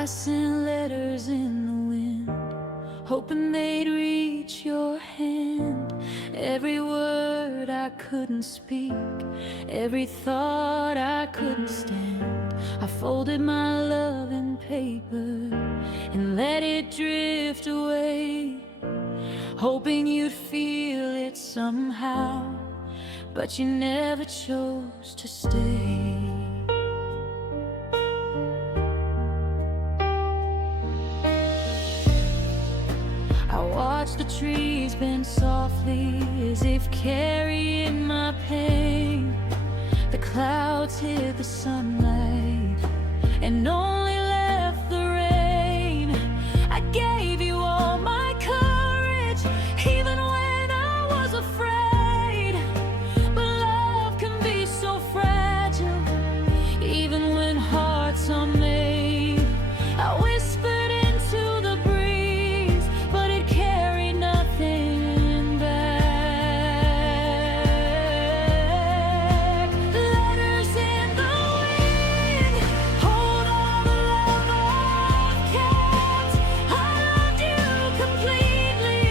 I sent letters in the wind, hoping they'd reach your hand. Every word I couldn't speak, every thought I couldn't stand. I folded my love in paper and let it drift away, hoping you'd feel it somehow, but you never chose to stay. I watched the trees bend softly as if carrying my pain. The clouds hid the sunlight and only left the rain. I gave you all my courage, even when I was afraid. But love can be so fragile, even when hearts are made. I whispered into the breeze, but it carried nothing back. Letters in the wind, hold all the love I've kept. I loved you completely,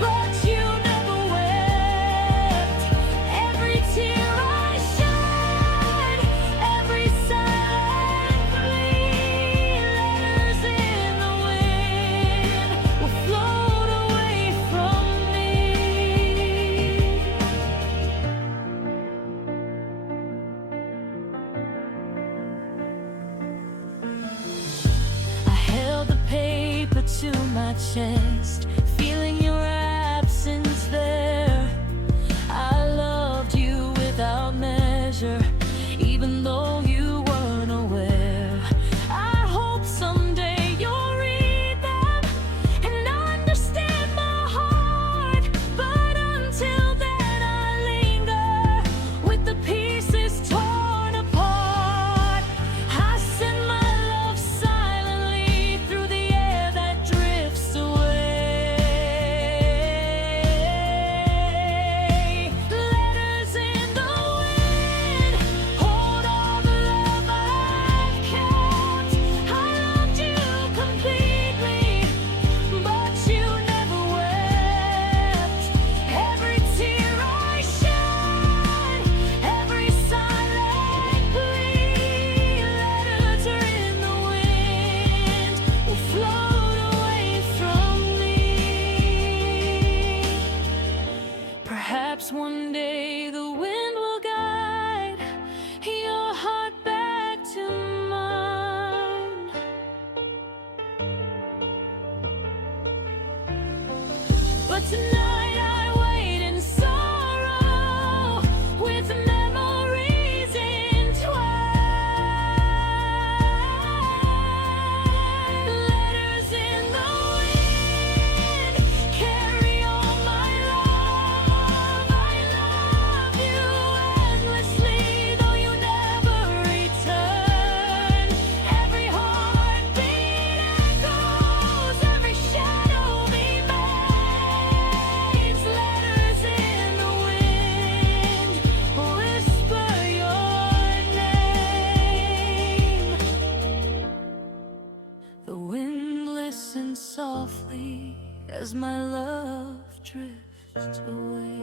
but you never wept. Every tear I shed, every silent plea, letters in the wind will float away from me. I held the paper to my chest, feeling your absence there. I loved you without measure, even though you weren't aware. I hope someday you'll read them and understand my heart. But until then I linger with the pieces torn apart. I send my love silently through the air that drifts away. Letters in the wind, hold all the love I've kept. I loved you completely, but you never wept. Every tear I shed, every silent plea, letters are in the wind will float away from me. Perhaps one day the wind will guide your heart back to mine. But tonight I wait in sorrow with memories entwined. Letters in the wind carry all my love. I love you endlessly, though you never return. Every heartbeat echoes, every shadow remains. Letters in the wind whisper your name. The wind listens softly as my love drifts away.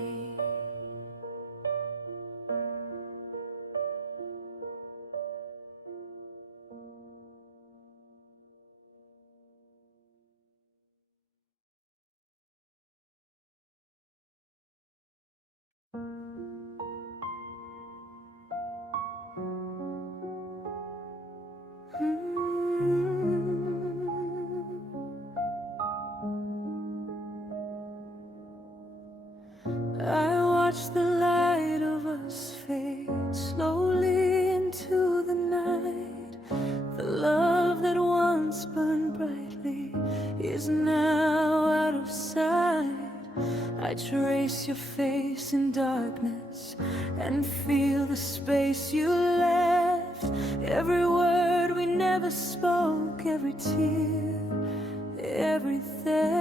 I watched the light of us fade slowly into the night. The love that once burned brightly is now out of sight. I trace your face in darkness and feel the space you left. Every word we never spoke, every tear, everything.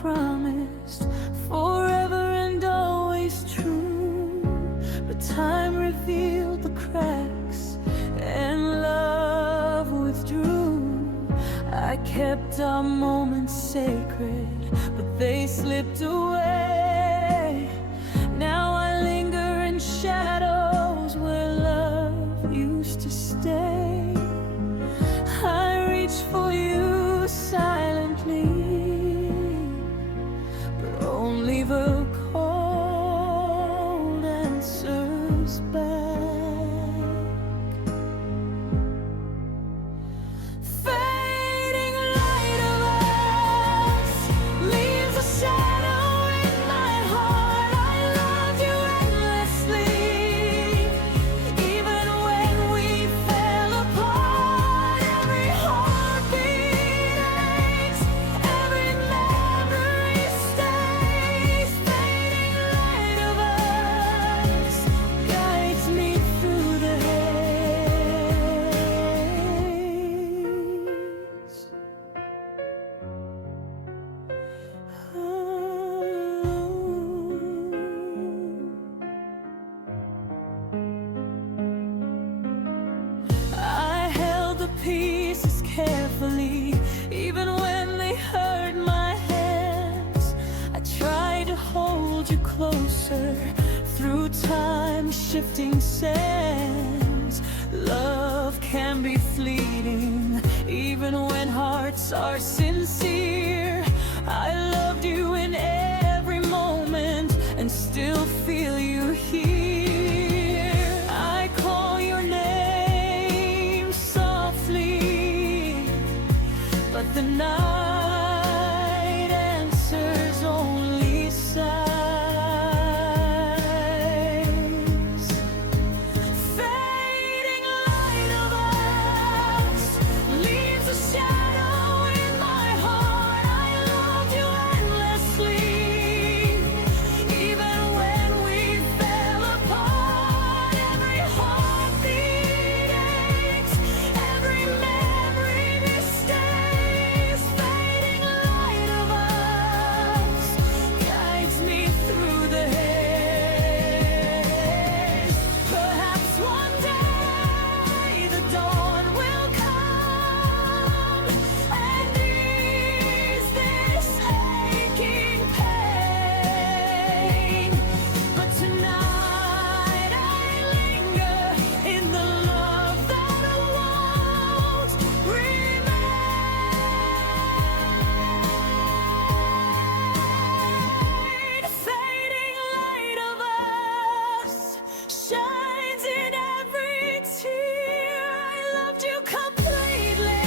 promised, forever and always true. But time revealed the cracks and love withdrew. I kept our moments sacred, but they slipped away. Now I linger in shadows where love used to stay. I reach for you silently, but only the cold answers back. Fading light of us leaves a shadow in my heart. I loved you endlessly, even when we fell apart. Every heartbeat aches, every memory stays. Fading light of us guides me through the haze. I held the pieces carefully, even when they hurt my hands. I tried to hold you closer through time's shifting sands. Love can be fleeting, even when hearts are sincere. I loved you in every moment and still feel you here. I call your name softly, but the night answers only sighs. Fading light of us leaves a shadow in my heart. I loved you endlessly, even when we fell apart. Every heartbeat aches, every memory stays. Fading light of us guides me through the haze. Perhaps one day the dawn will come and ease this aching pain. But tonight I linger in the love that won't remain. Fading light of us shines in every tear. I loved you completely,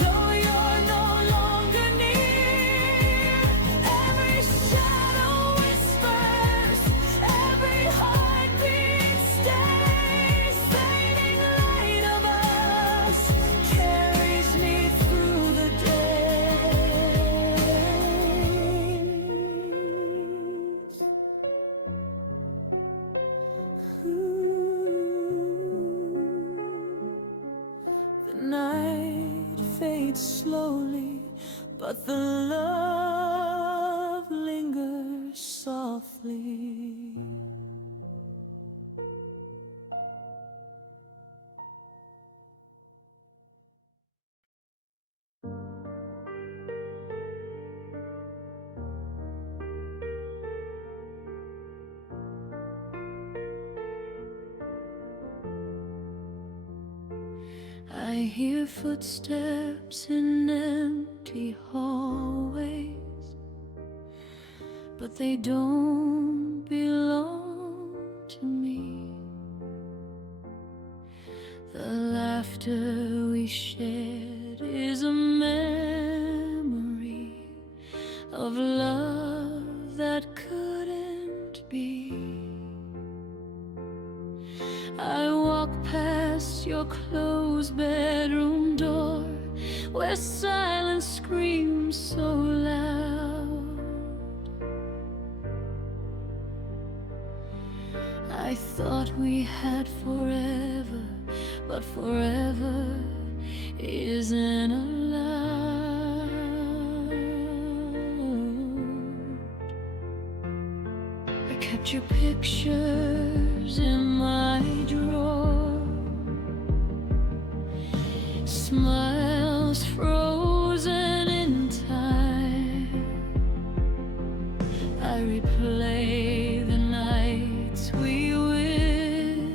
though you're no longer near. Every shadow whispers, every heartbeat stays. Fading light of us carries me through the days. The night fades slowly, but the love lingers softly. I hear footsteps in empty hallways, but they don't belong to me. The laughter we shared is a memory of love that couldn't be. I walk past your closed bedroom door, where silence screams so loud. I thought we had forever, but forever isn't allowed. kept your pictures in my drawer, smiles frozen in time. I replay the nights we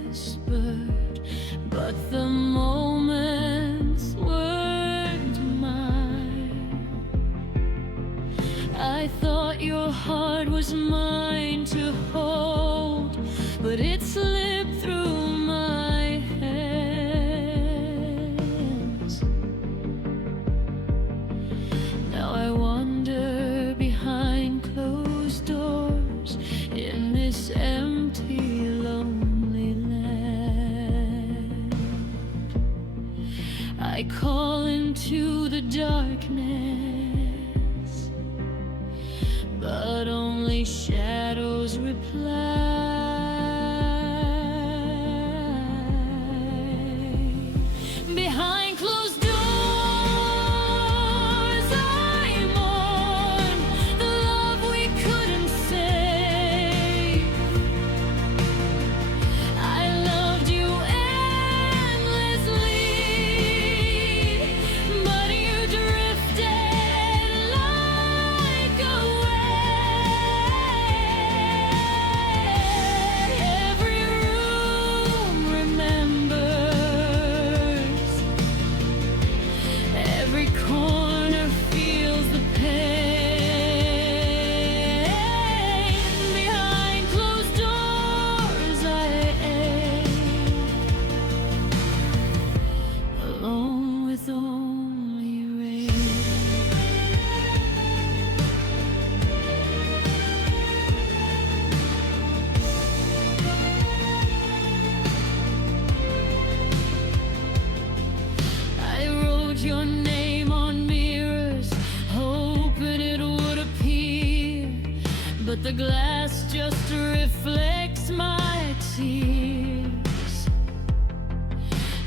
whispered, but the moments weren't mine. I thought your heart was mine to hold, but it slipped through my hands. Now I wander behind closed doors in this empty, lonely land. I call into the darkness, but only shadows reply. Behind closed doors, I mourn the love we couldn't save. I loved you endlessly, but you drifted like a wave. Every room remembers, every corner feels the pain. Behind closed doors, I ache, alone with only rain. I wrote your name on mirrors, hoping it would appear, but the glass just reflects my tears.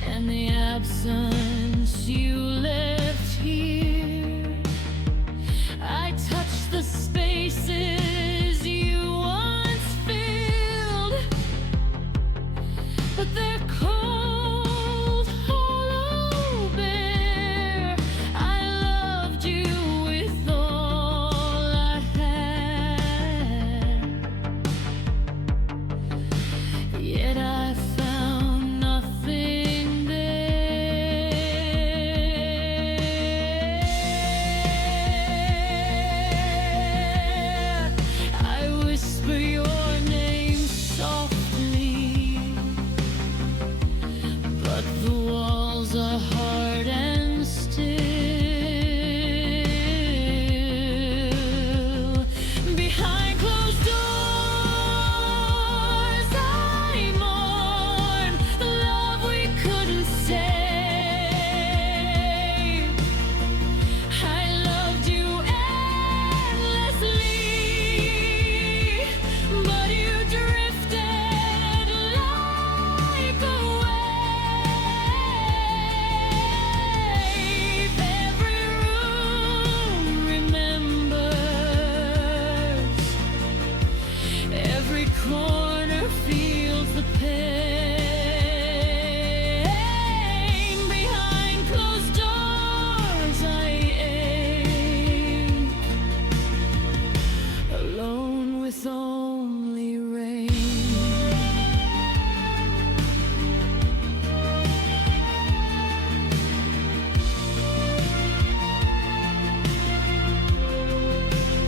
And the absence you left here, I touch the spaces you once filled, but they're cold, hollow, bare. I loved you with all I had, yet I found nothing there. I whisper your name softly, but the walls are hard and still. Behind closed doors, I mourn the love we couldn't save. I loved you endlessly, but you drifted like a wave. Every room remembers, every corner feels the pain. Behind closed doors, I ache, alone with only rain.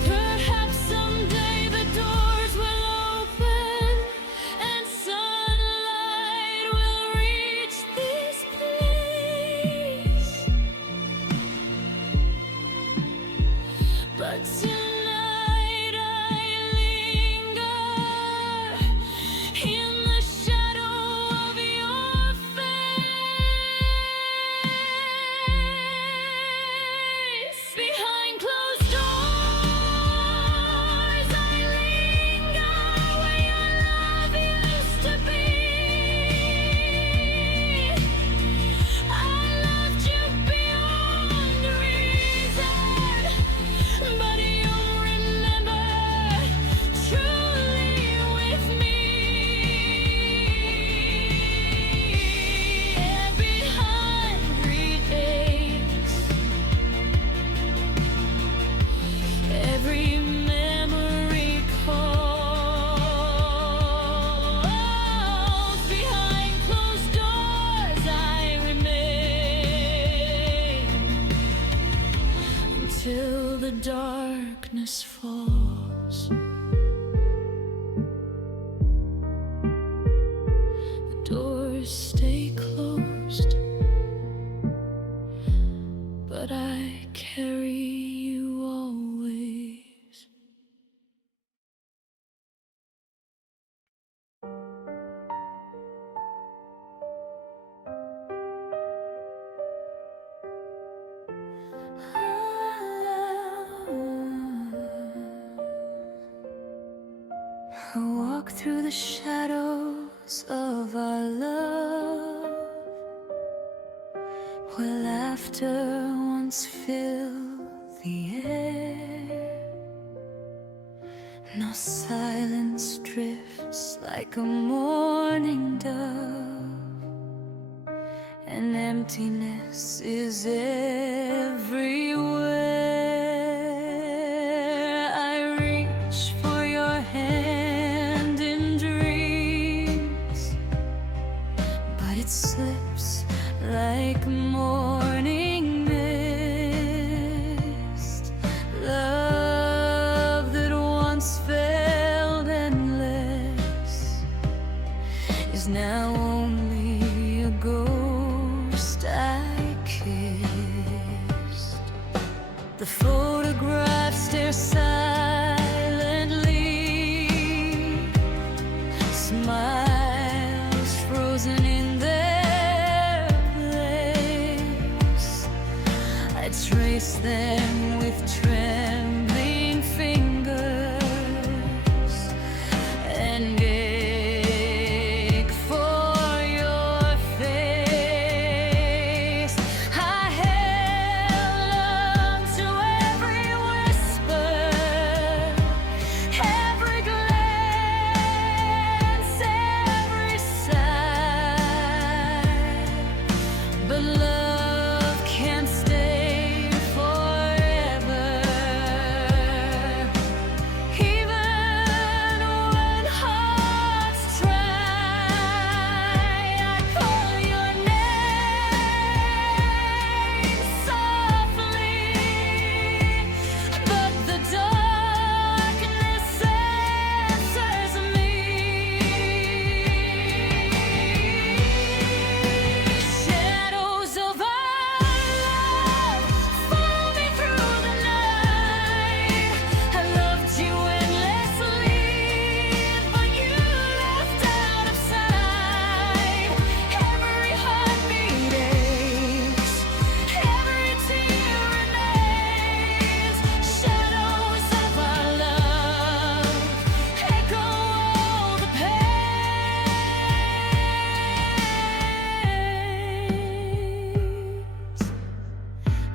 Perhaps someday the doors will open and sunlight will reach this place. But tonight I linger in the shadow of your face. Behind closed doors, I linger where your love used to be. I loved you beyond reason, but you the darkness falls. The doors stay closed, but I carry you always. I walk through the shadows of our love, where laughter once filled the air. Now silence drifts like a morning dove, and emptiness is everywhere. I reach for your hand in dreams, but it slips like morning mist. Love that once felt endless is now only a ghost I kissed. The photographs stare silently, smiles frozen in their place. I trace them with trembling fingers and ache for your face. I held on to every whisper, every glance, every sigh, but love can't stay forever. Even when hearts try, I call your name softly, but the darkness answers me. Shadows of our love follow me through the night. I loved you endlessly, but you left out of sight. Every heartbeat aches, every tear remains. Shadows of our love echo all the pains.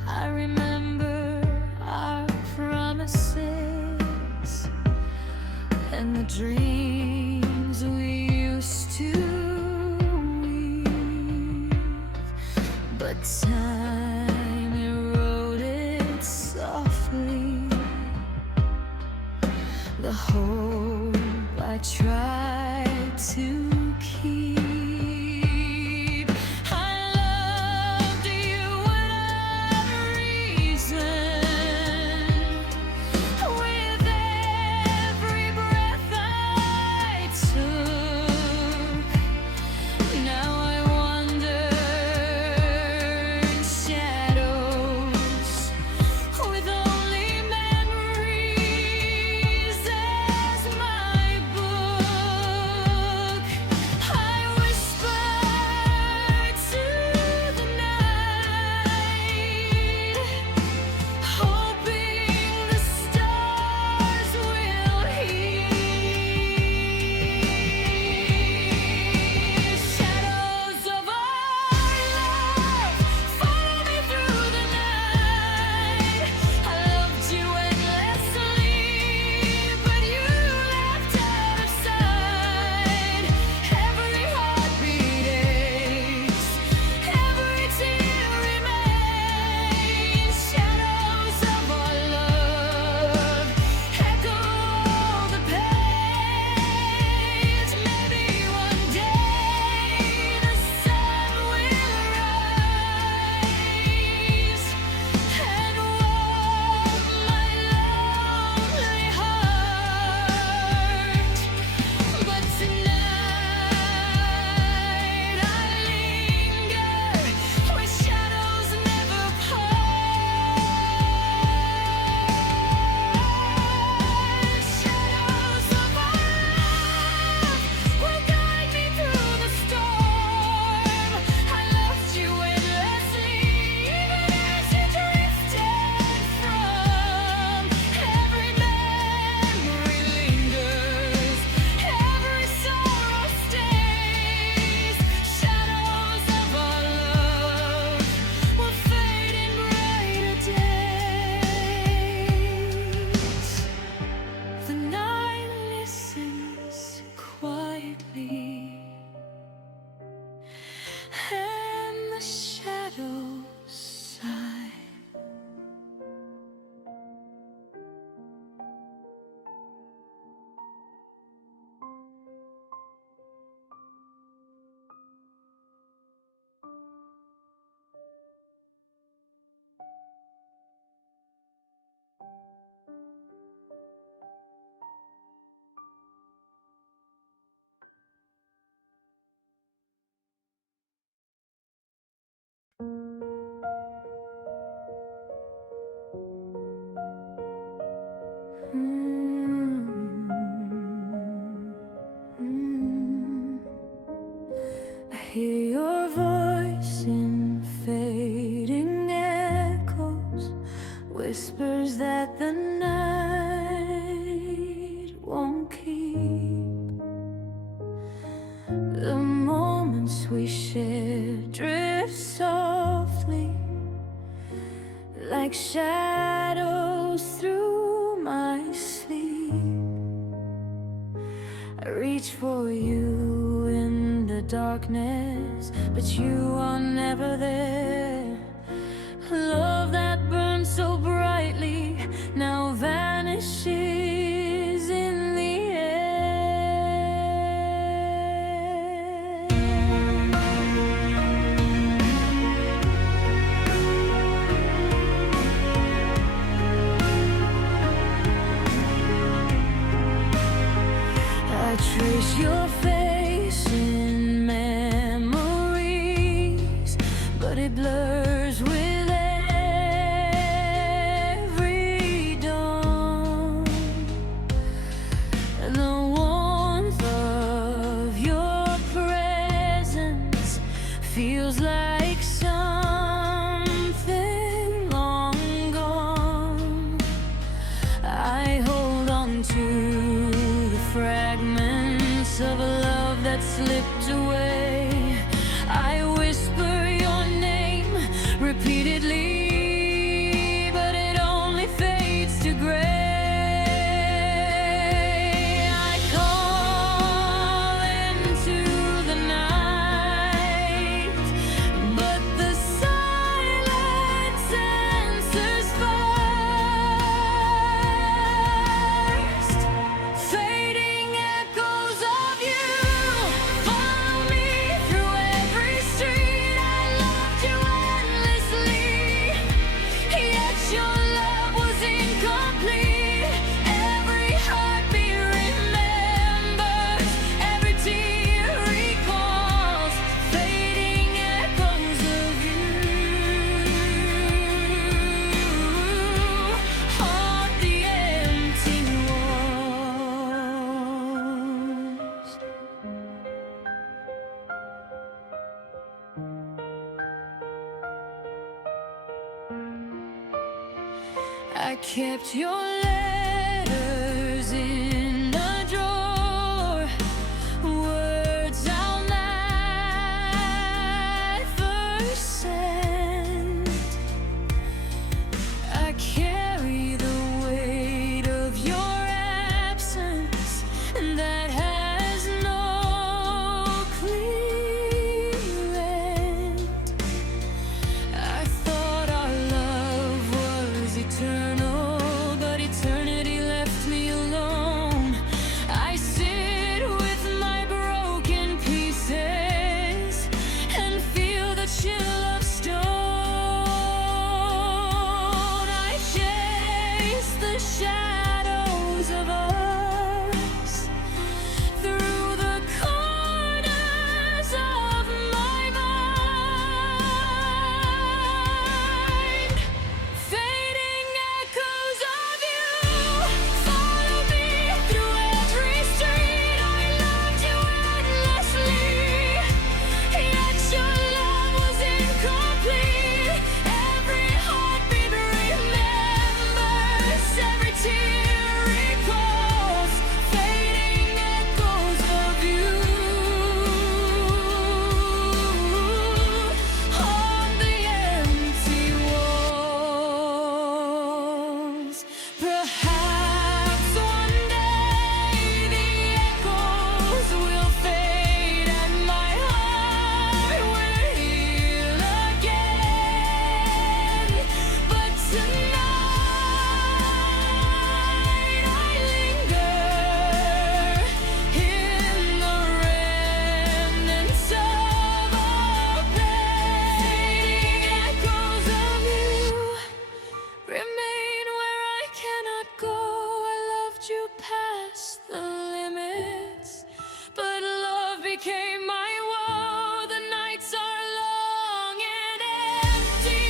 I remember our promises and the dreams we used to weave, but time eroded softly the hope I tried to keep. I loved you without reason, with every breath I took. Now I wander in shadows, with only memories as my book. I like shadows through my sleep. I reach for you in the darkness, but you are never there. Love that burned so brightly now vanishes in the air. I trace your face in memories, but it blurs with feels like something long gone. I hold on to the fragments of a love that slipped away. I whisper your name repeatedly, but it only fades to gray. I kept your letters in a drawer, words I'll never send. I carry the weight of your absence, and that has no clear end. I thought our love was eternal, but eternity left me alone. I sit with my broken pieces and feel the chill of stone. I chase the shadows of us through the corners of my mind. Fading echoes of you follow me through every street. I loved you endlessly, yet your love was incomplete. Every heartbeat remembers, every tear recalls fading echoes of you on the empty walls. Perhaps one day the echoes will fade and my heart will heal again. But tonight I linger in the remnants of our pain. Fading echoes of you remain where I cannot go. I loved you past the limits, but love became my woe. The nights are long and empty,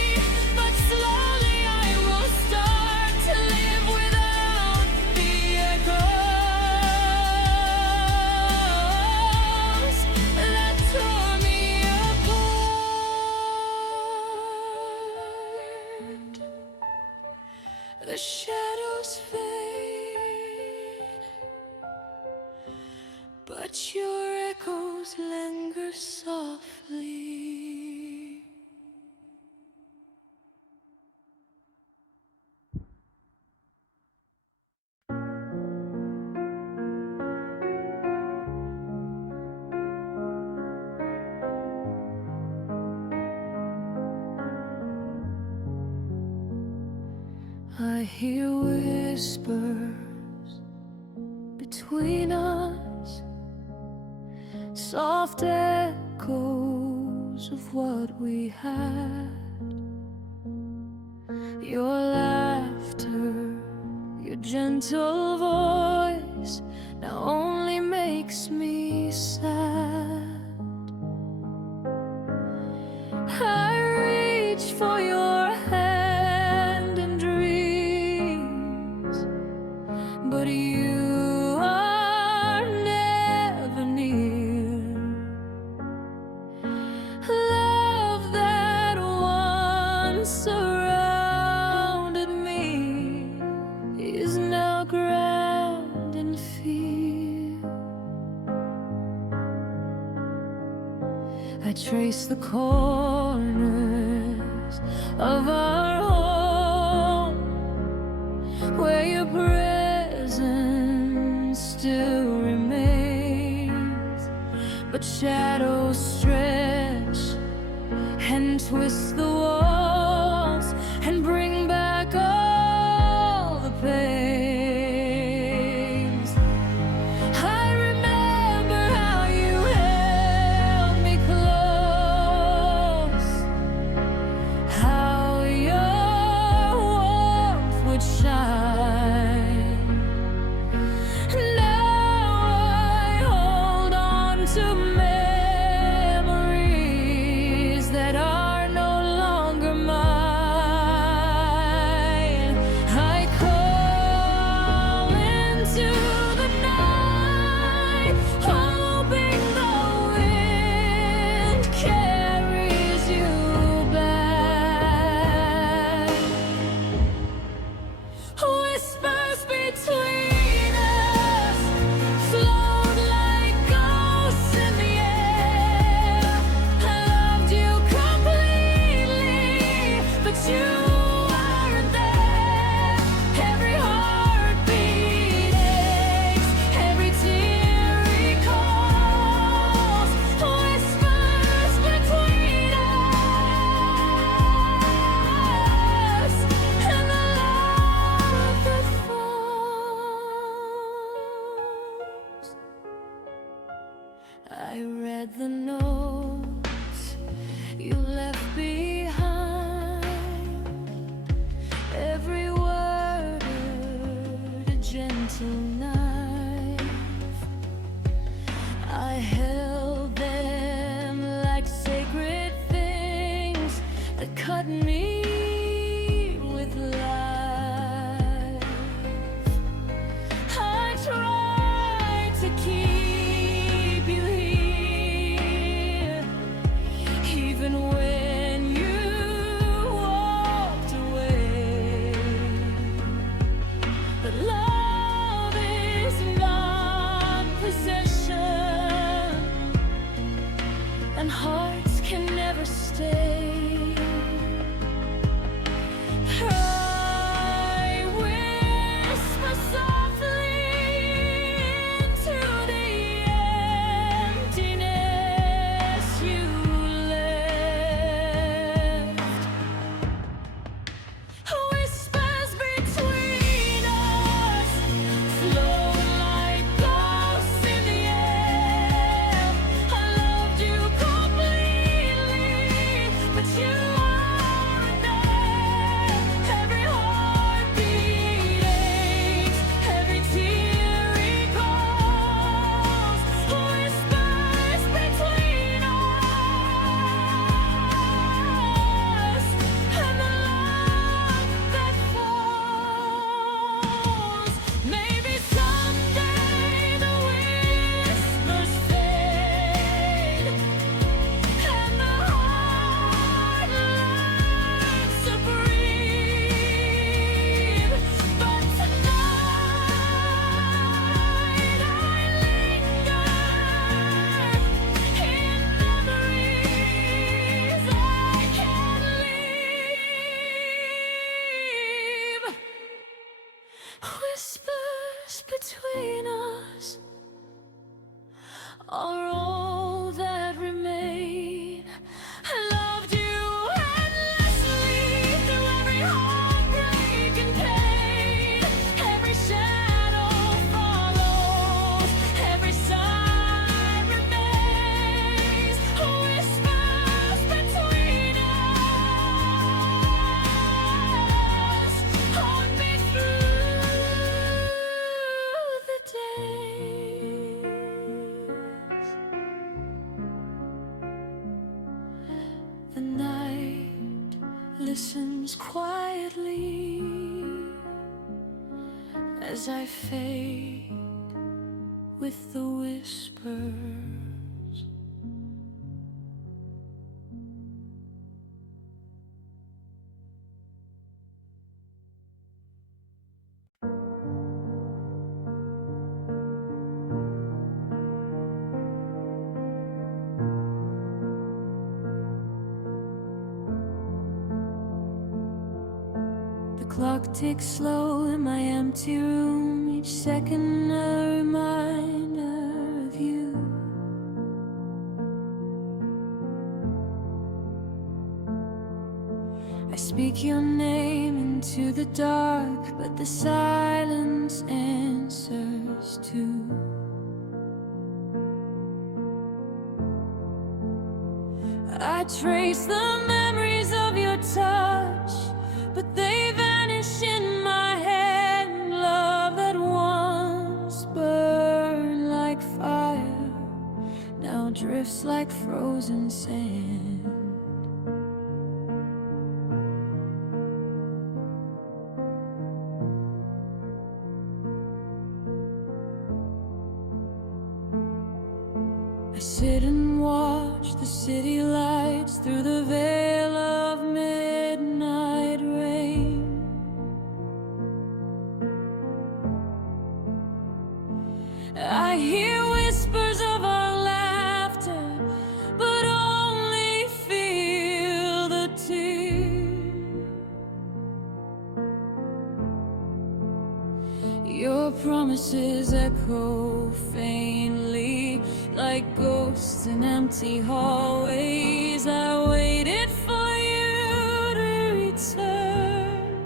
but slowly I will start to live without the echoes that tore me apart. The shadows fade, but your echoes linger softly. I hear whispers between us, soft echoes of what we had. Your laughter, your gentle voice now only makes me sad. I reach for your hand in dreams, but you are never near. Love that once surrounded me is now ground in fear. I trace the corners of our home where your presence still remains, but shadows stretch and twist the walls and bring back all the pains. I remember how you held me close, how your warmth would shine. Now I hold on to memories that are no longer mine. I call into the night, hoping the wind carries you back. Whispers between us float like ghosts in the air. I loved you completely, but you weren't there. Every heartbeat aches, every tear recalls whispers between us and the love that falls. I read the notes you left behind, every word a gentle knife. I held them like sacred things that cut me with life. I tried to keep you here, even when you walked away. But love is not possession, and hearts can never stay. I whisper softly into the emptiness you left. Whispers between us float like ghosts in the air. I loved you completely, but you aren't there. Every heartbeat aches, every tear recalls whispers between us and the love that falls. Maybe someday the whispers fade and the heart learns to breathe. But tonight I linger in memories I can't leave. Whispers between us are all that remain. I loved you endlessly through every heartbreak and pain. listens quietly as I fade with the whispers. The clock ticks slow in my empty room, each second a reminder of you. I speak your name into the dark, but the silence answers too. I trace the memories of your touch, but they vanish in my head. Love that once burned like fire now drifts like frozen sand. I sit and watch the city lights through the veil of midnight rain. I hear whispers of our laughter, but only feel the tears. Your promises echo faintly like ghosts in empty hallways. I waited for you to return,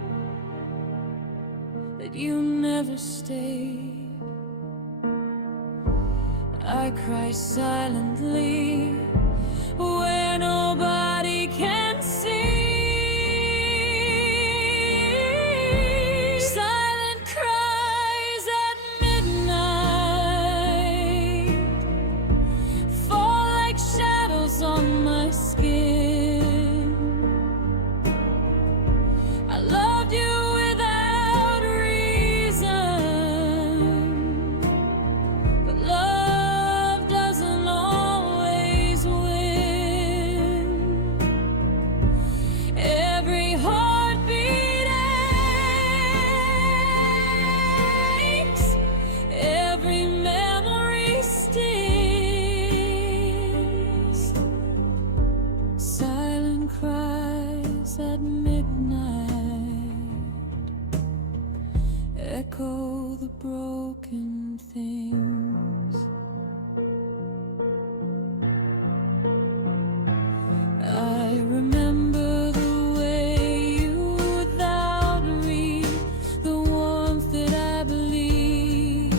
but you never stayed. I cry silently where nobody can see. Silent cries at midnight fall like shadows on my skin. I loved you without reason, but love doesn't always win. Every heartbeat aches, every memory stings. Silent cries at midnight echo the broken things. I remember the way you without me, the warmth that I believed.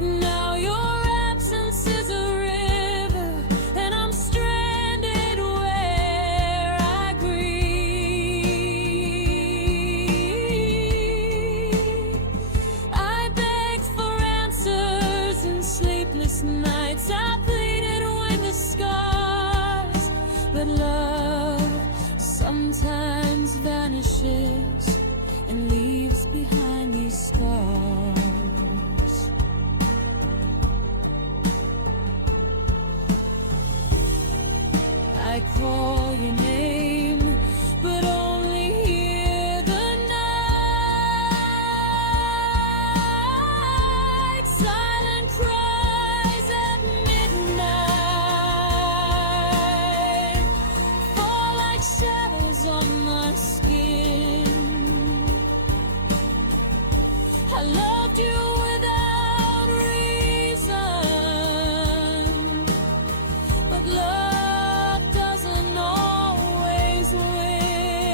Now your absence is a river, and I'm stranded where I grieve. I begged for answers in sleepless nights. I pleaded with the scars, but love sometimes vanishes and leaves behind these scars. I call your name, but only hear the night. Silent cries at midnight fall like shadows on my skin. I loved you without reason, but love doesn't always win.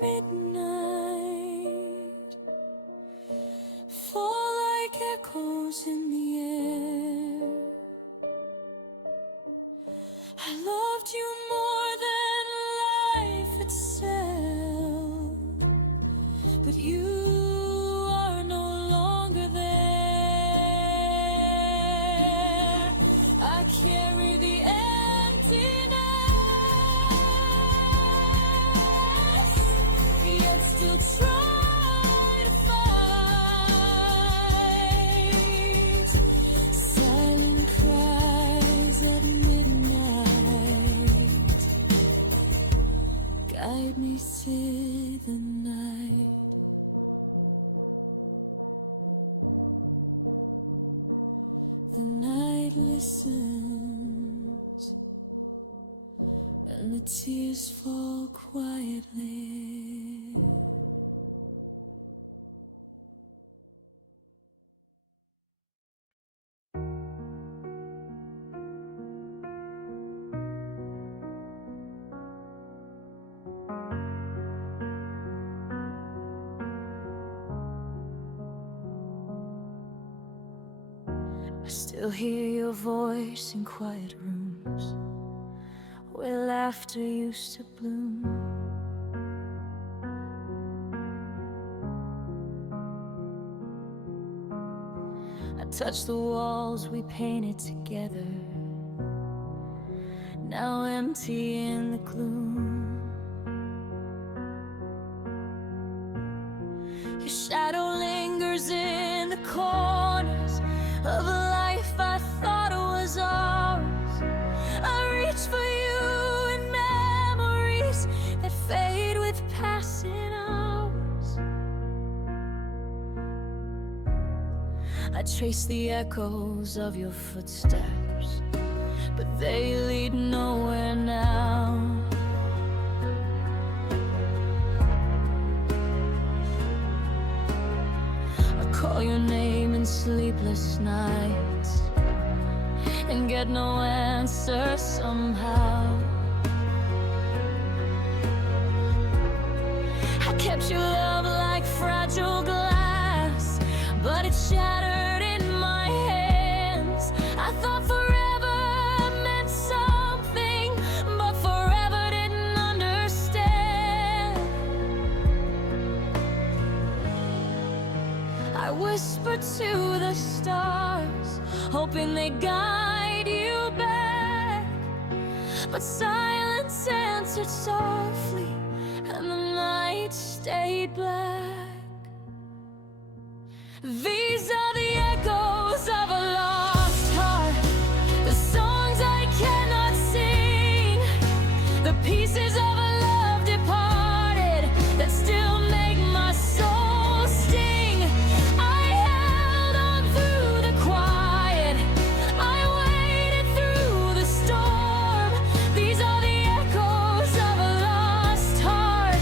midnight fall like echoes in the air. I loved you more than life itself, but you are no longer there. I carry the emptiness, yet still try to fight silent cries at midnight. Guide me through the night. The night listens, and the tears fall quietly. I still hear your voice in quiet rooms where laughter used to bloom. I touch the walls we painted together, now empty in the gloom. Your shadow lingers in the corners of a life I thought was ours. I reach for you in memories that fade with passing hours. I trace the echoes of your footsteps, but they lead nowhere now. I call your name in sleepless nights and get no answer somehow. I kept your love like fragile glass, but it shattered in my hands. I thought forever meant something, but forever didn't understand. I whispered to the stars, hoping they guide you back, but silence answered softly, and the night stayed black. These are the echoes of a lost heart, the songs I cannot sing, the pieces of a love departed that still make my soul sting. I held on through the quiet, I waited through the storm. These are the echoes of a lost heart,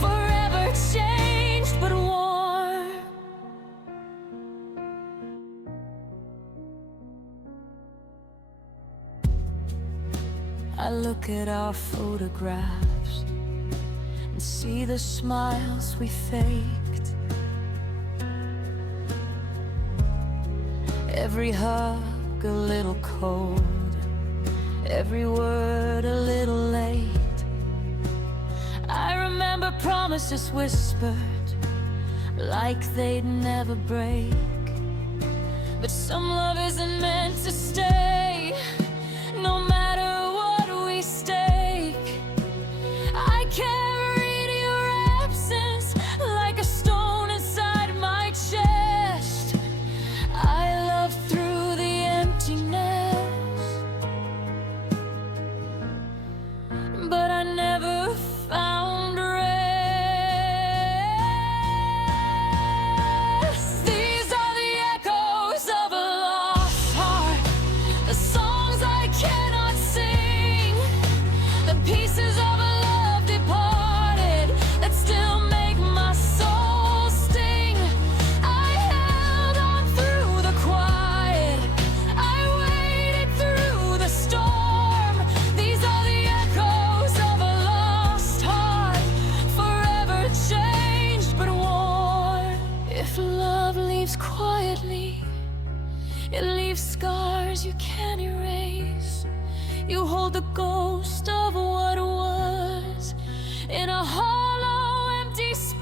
forever changed but warm. I look at our photographs and see the smiles we faked. Every hug a little cold, every word a little late. I remember promises whispered like they'd never break, but some love isn't meant to stay, no matter what we stake. I carried your absence like a stone inside my chest. I loved through the emptiness, but I never found rest. These are the echoes of a lost heart, the songs I cannot in a hollow, empty space.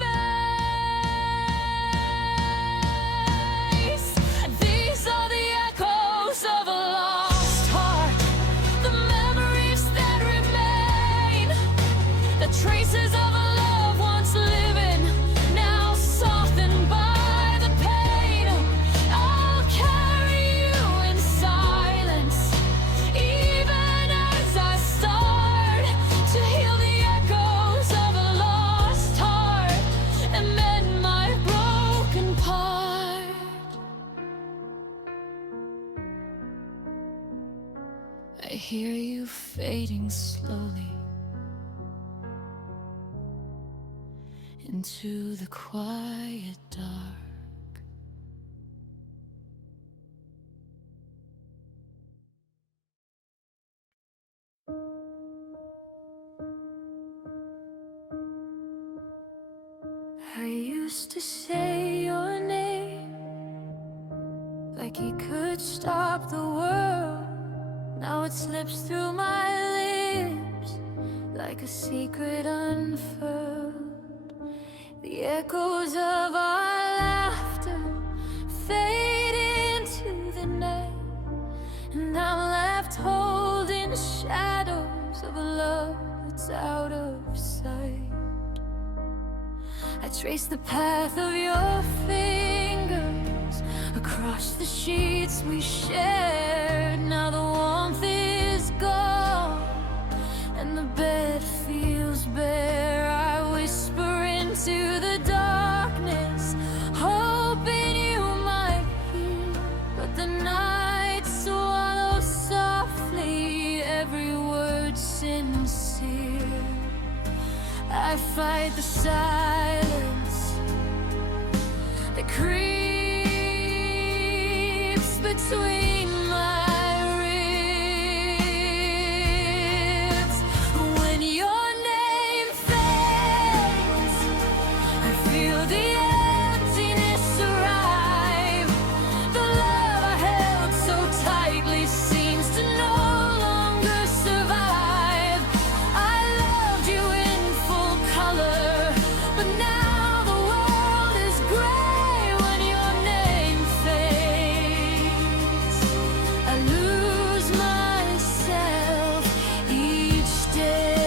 These are the echoes of a lost heart, the memories that remain, the traces of a love once living, now softened by the pain. I'll carry you in silence, even as I start to heal the echoes of a lost heart and mend my broken part. I hear you fading slowly into the quiet dark. I used to say your name like he could stop the world. Now it slips through my lips like a secret unfurled. The echoes of our laughter fade into the night, and I'm left holding the shadows of a love that's out of sight. I trace the path of your fingers across the sheets we shared. Now the warmth is gone and the bed feels bare. I whisper into the darkness, hoping you might hear, but the night swallows softly every word sincere. I fight the silence that creeps between my ribs. When your name fades, I feel the emptiness arrive. The love I held so tightly seems to no longer survive. I loved you in full color, but now the world is gray. When your name fades, I lose myself each day.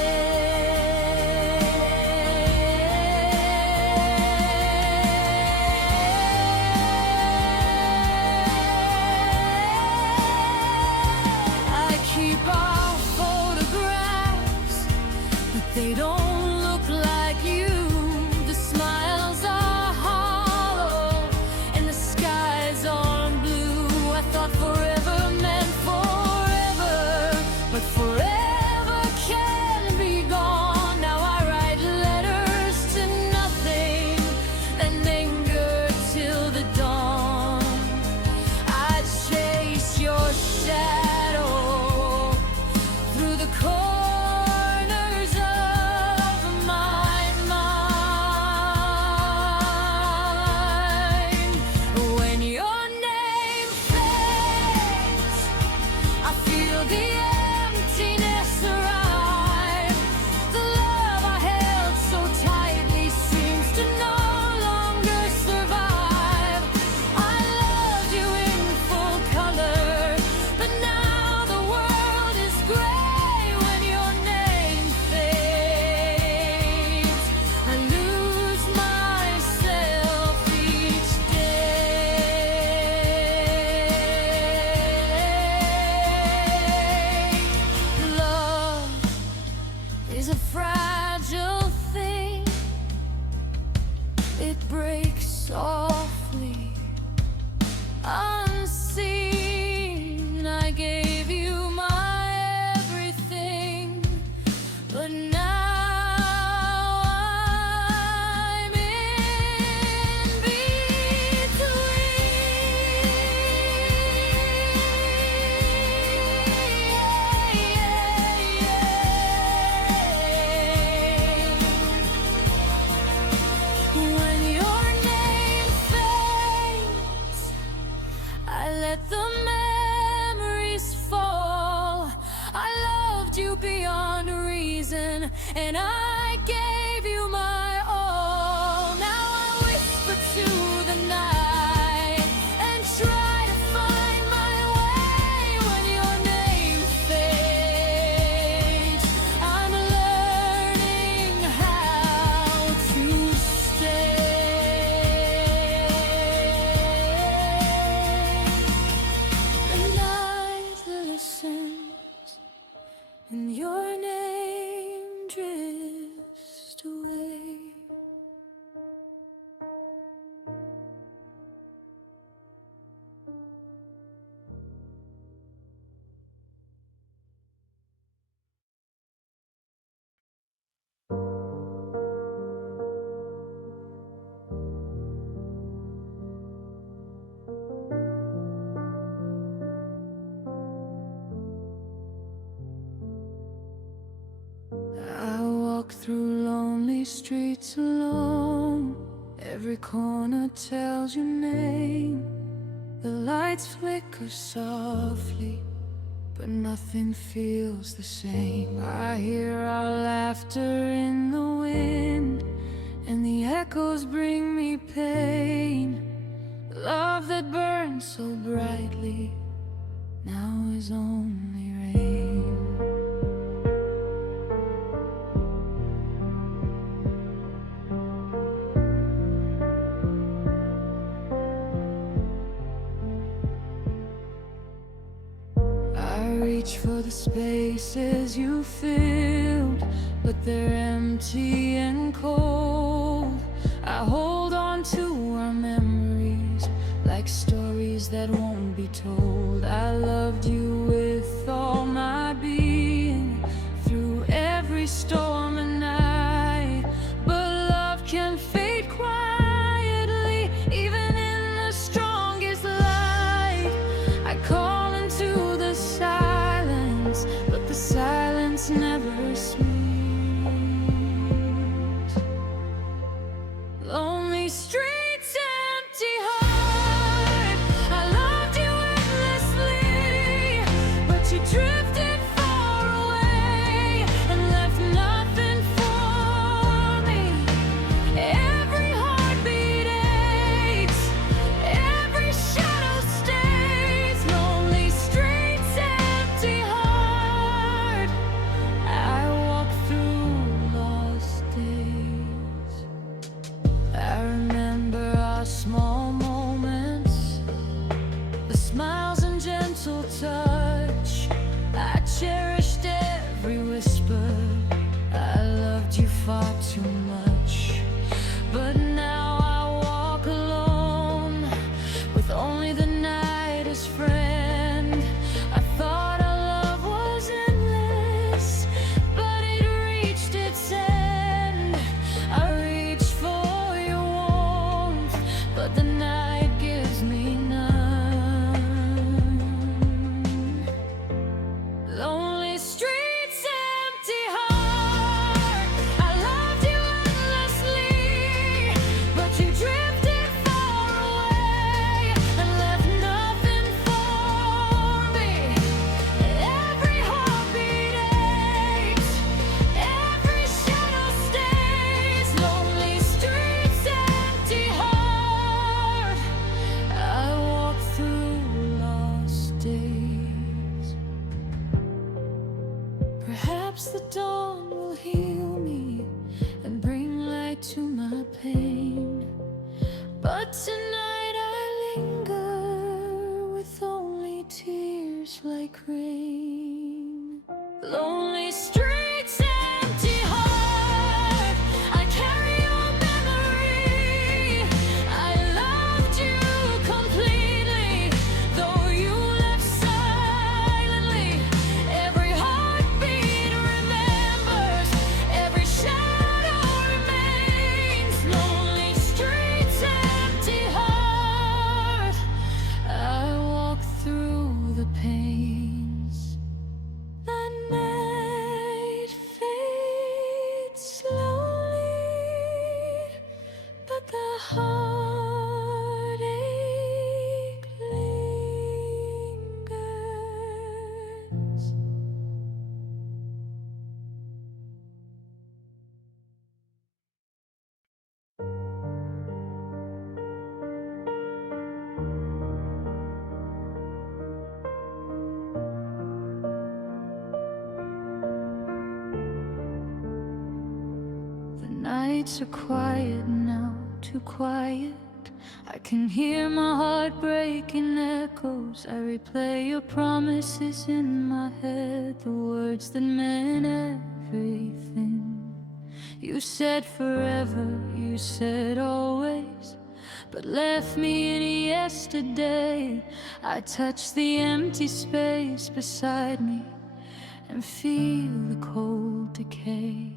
I keep our photographs, but they don't look like you. The smiles are hollow and the skies aren't blue. I thought forever meant forever, but forever can be gone. Now I write letters to nothing and linger till the dawn. I chase your shadow through the corners of my mind. When your name fades, I feel the emptiness arrive. The love I held so tightly seems to no longer survive. I loved you in full color, but now the world is gray. When your name fades, I lose myself each day. Love is a fragile thing. It breaks softly, unseen. I gave you my everything, but now I'm in between. When your name fades, I let the memories fall. I loved you beyond reason, and I gave through lonely streets alone. Every corner tells your name. The lights flicker softly, but nothing feels the same. I hear our laughter in the wind, and the echoes bring me pain. Love that burned so brightly now is only rain. I reach for the spaces you filled, but they're empty and cold. I hold on to our memories like stories that won't be told. I loved you with all my being through every storm and night, but love can fade quietly even in the strongest light. I call into the silence, but the silence never speaks. Lonely streets, empty heart. I loved you endlessly, but you drifted far away and left nothing for me. Every heartbeat aches, every shadow stays. Lonely streets, empty heart. I walk through lost days. I remember our small moments, the smiles and gentle touch. I cherished every whisper. I loved you far too much. But now I walk alone with only the night as friend. I thought our love was endless, but it reached its end. I reach for your warmth, but the night gives me none. Lonely streets, empty heart. I loved you endlessly, but you drifted far away and left nothing for me. Every heartbeat aches, every shadow stays. Lonely streets, empty heart. I walk through lost days. Perhaps the dawn will heal me and bring light to my pain. But tonight I linger with only tears like rain. Lonely streets, empty heart. I carry your memory. I loved you completely, though you left silently. Every heartbeat remembers, every shadow remains. Lonely streets, empty heart. I walk through the pains. The night fades slowly, but the heartache lingers. The nights are quiet now, too quiet. I can hear my heart break in echoes. I replay your promises in my head, the words that meant everything. You said forever, you said always, but left me in yesterday. I touch the empty space beside me and feel the cold decay.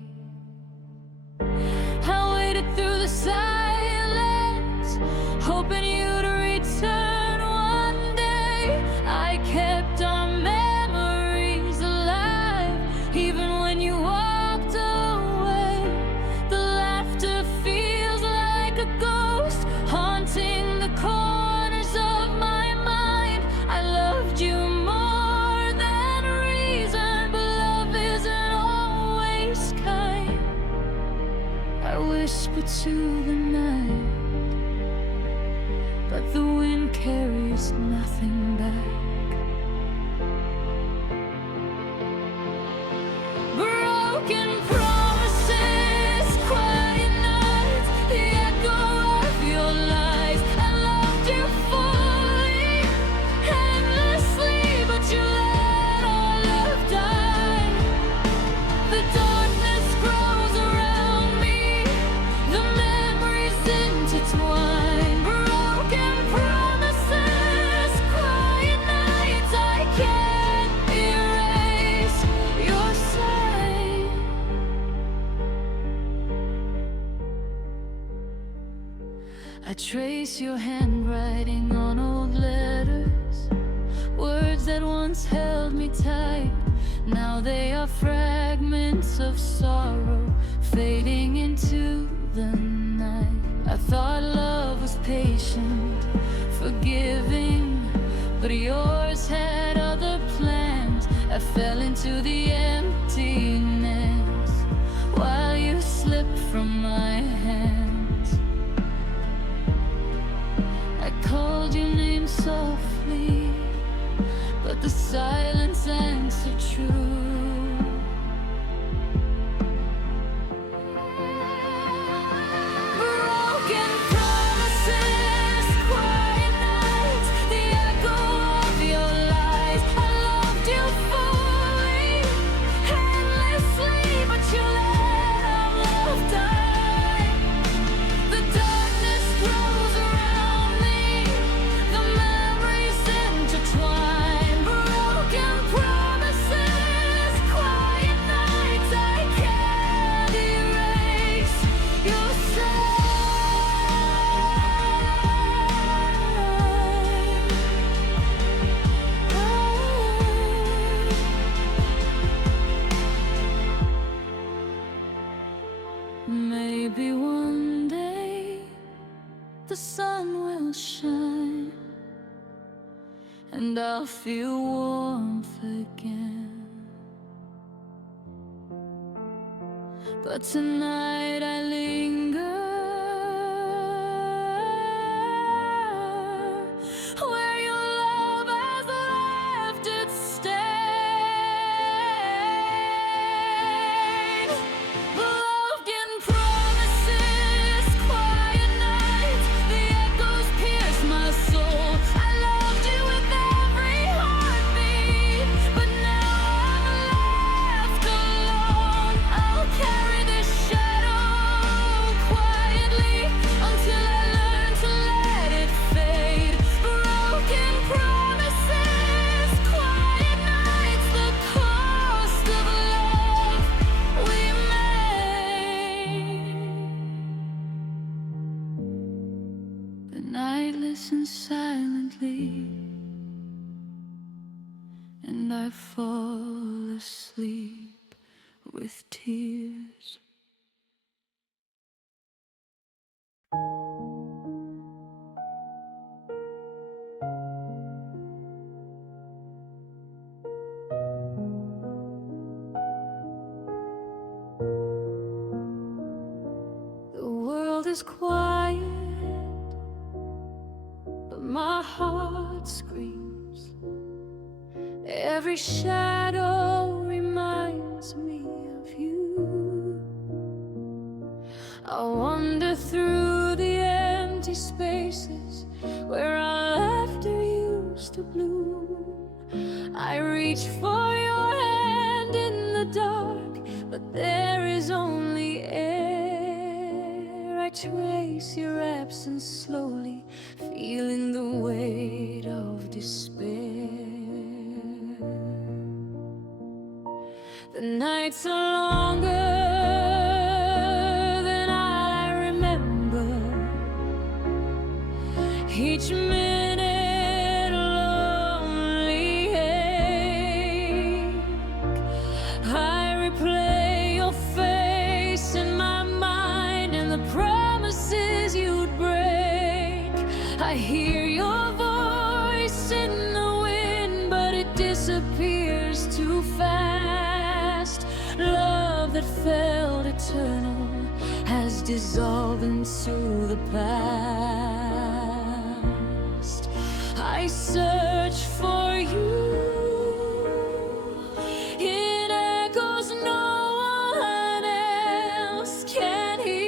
I waited through the silence, hoping you'd return one day. I kept our memories alive, even when you walked away. I whisper to the night, but the wind carries nothing back. Broken promises, quiet nights, the echo of your lies. I loved you fully, endlessly, but you let our love die. The darkness grows around me, the memories intertwine. Broken promises, quiet nights, I can't erase your sign. I trace your handwriting on old letters, words that once held me tight. Now they are fragments of sorrow fading into the night. I thought love was patient, forgiving, but yours had other plans. I fell into the emptiness while you slipped from my hands. I called your name softly, but the silence answered true. Broken promises, quiet nights, the echo of your lies. I loved you fully, endlessly, but you let our love die. The darkness grows around me, the memories intertwine. Broken promises, quiet nights, I can't erase your sign. Maybe one day the sun will shine and I'll feel warmth again. But tonight I linger where your love has left its stain. Broken promises, quiet nights, the echoes pierce my soul. I loved you with every heartbeat, but now I'm left alone. I'll carry this shadow quietly until I learn to let it fade. Broken promises, quiet nights, the cost of love we made. The night listens silently, and I fall asleep with tears. The world is quiet, but my heart screams. Every shadow reminds me of you. I wander through the empty spaces where our laughter used to bloom. I reach for your hand in the dark, but there is only air. I trace your absence slowly, feeling the weight of despair. The nights are longer than I remember. Each minute a lonely ache. I replay your face in my mind and the promises you'd break. I hear your voice in the wind, but it disappears too fast. Love that felt eternal has dissolve into the past. I search for you in echoes no one else can hear.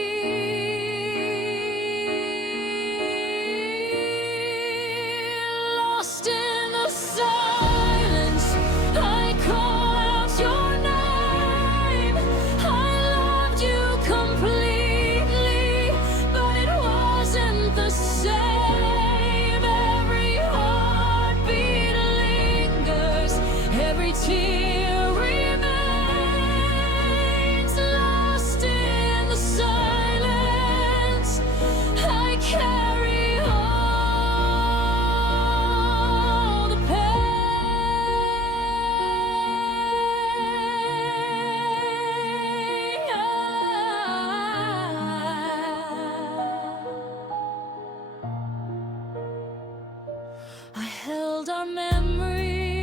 Lost in the silence, I call out your name. I loved you completely, but it wasn't the same. Every heartbeat lingers, every tear remains. Lost in the silence, I carry all the I held our memories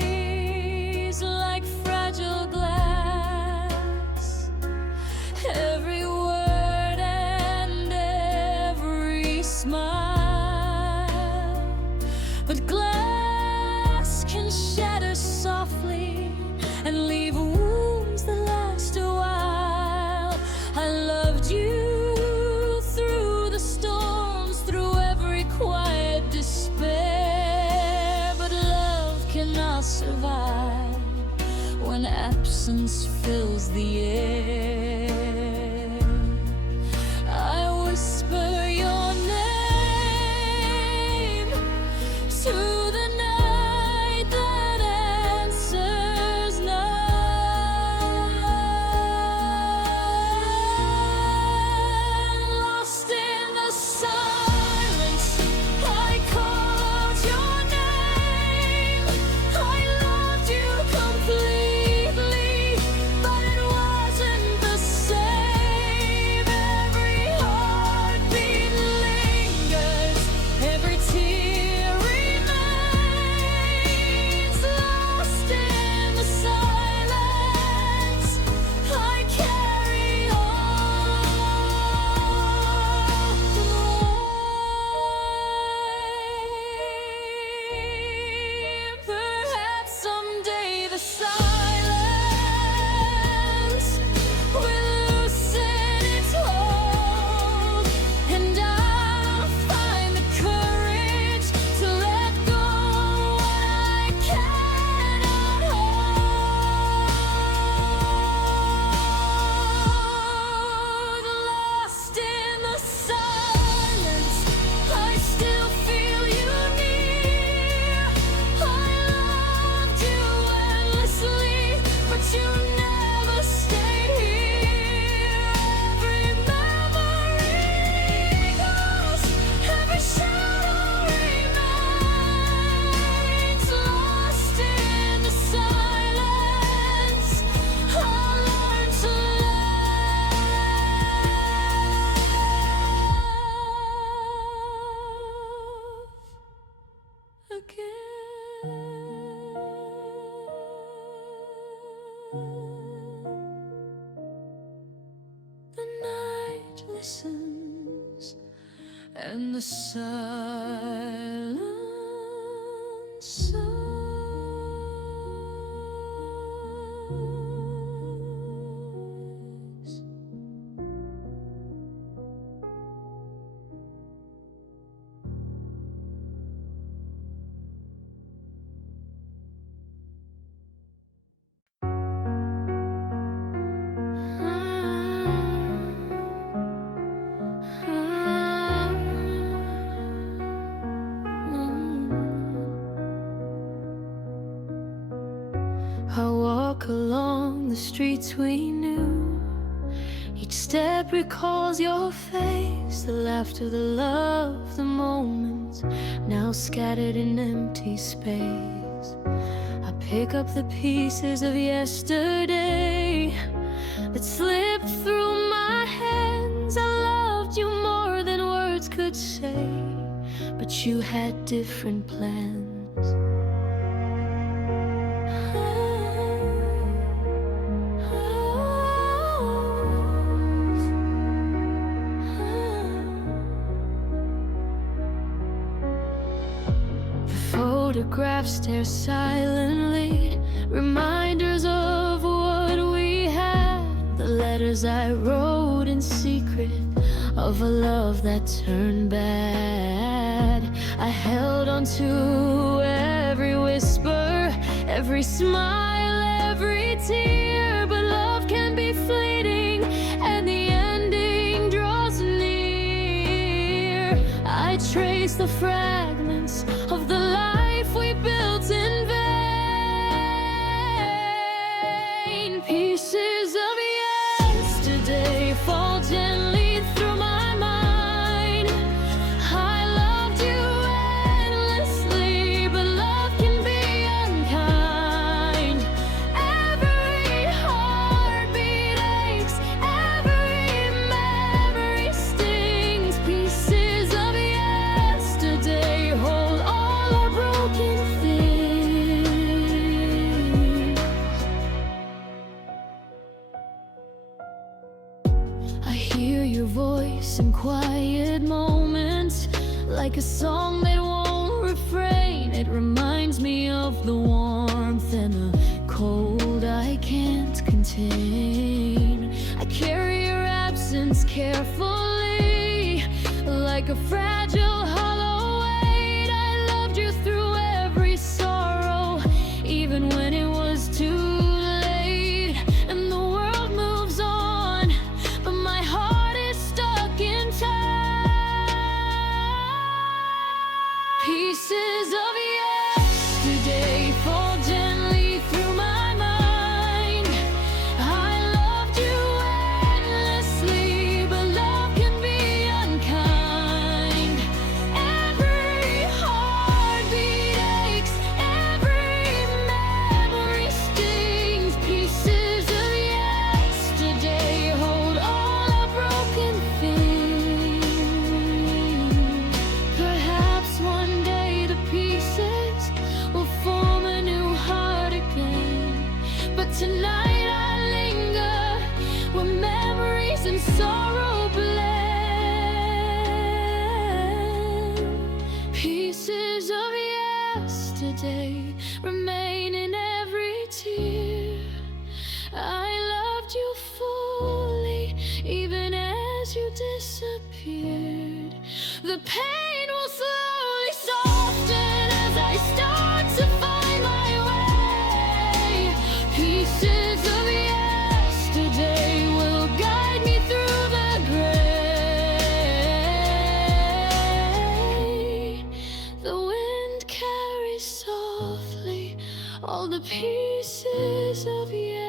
like fragile glass, every word and every smile. But glass can shatter softly and leave wounds that last a while. I loved you through the storms, through every quiet despair. But love cannot survive when absence fills the air. I whisper your name to the night that answers none. Lost in the silence, I call out your name. I loved you completely, but it wasn't the same. Every heartbeat lingers, every tear remains. Lost in the silence, I carry all the blame. Perhaps someday the silence will loosen its hold, and I'll find the courage to let go what I cannot hold. Lost in the silence, I still feel you near. I loved you endlessly, but you never stayed here. Every memory goes, every shadow remains. Lost in the silence, I'll learn to love again. The night listens, and the silence sighs. I walk along the streets we knew. Each step recalls your face, the laughter, the love, the moments now scattered in empty space. I pick up the pieces of yesterday that slipped through my hands. I loved you more than words could say, but you had different plans. photographs stare silently, reminders of what we had. The letters I wrote in secret of a love that turned bad. I held on to every whisper, every smile, every tear. But love can be fleeting, and the ending draws near. I trace the fragments of the life we built in vain. Pieces of yesterday fall gently through my mind. I loved you endlessly, but love can be unkind. Every heartbeat aches, every memory stings. Pieces of yesterday hold all our broken things. I hear your voice in quiet moments, like a song that won't refrain. It reminds me of the warmth and the cold I can't contain. I carry your absence carefully, like a fragile hollow weight. I loved you through every sorrow, even when it was too late. And the world moves on, but my heart is stuck in time. Pieces of yesterday fall gently through my mind. I loved you endlessly, but love can be unkind. Every heartbeat aches, every memory stings. Pieces of yesterday hold all our broken things. Perhaps one day the pieces will form a new heart again. But tonight I linger where memories and sorrow blend. Pieces of yesterday remain in every tear. I loved you fully, even as you disappeared. The pain will slowly soften as I start to find my way. Pieces of yesterday will guide me through the gray. The wind carries softly all the pieces of yesterday.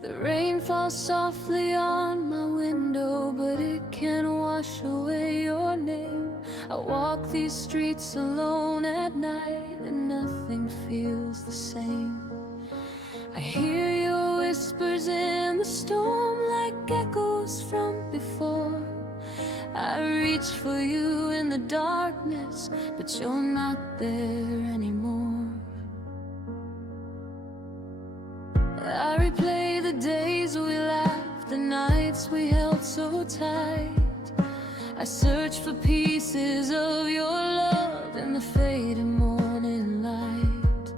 The rain falls softly on my window, but it can't wash away your name. I walk these streets alone at night, and nothing feels the same. I hear your whispers in the storm like echoes from before. I reach for you in the darkness, but you're not there anymore. I replay the days we laughed, the nights we held so tight. I search for pieces of your love in the fading morning light.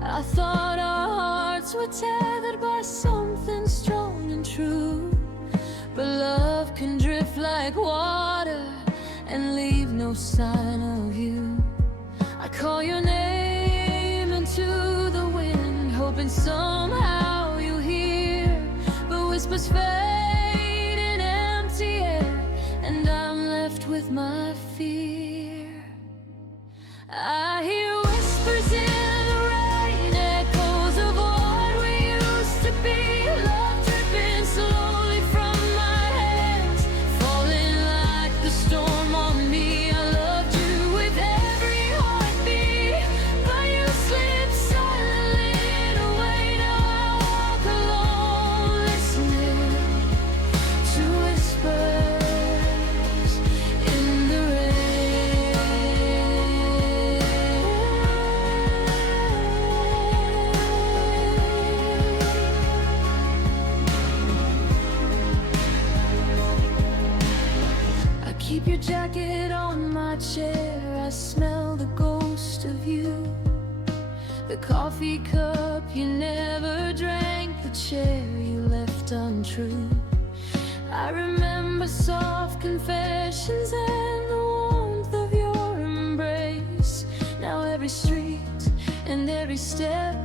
I thought our hearts were tethered by something strong and true, but love can drift like water and leave no sign of you. I call your name into the wind, hoping somehow you hear, but whispers fade in empty air, and I'm left with my fear. I hear whispers in the rain, echoes of what we used to be. Love dripping slowly from my hands, falling like the storm on me. I loved you with jacket on my chair, I smell the ghost of you. The coffee cup you never drank, the chair you left untrue. I remember soft confessions and the warmth of your embrace. Now every street and every step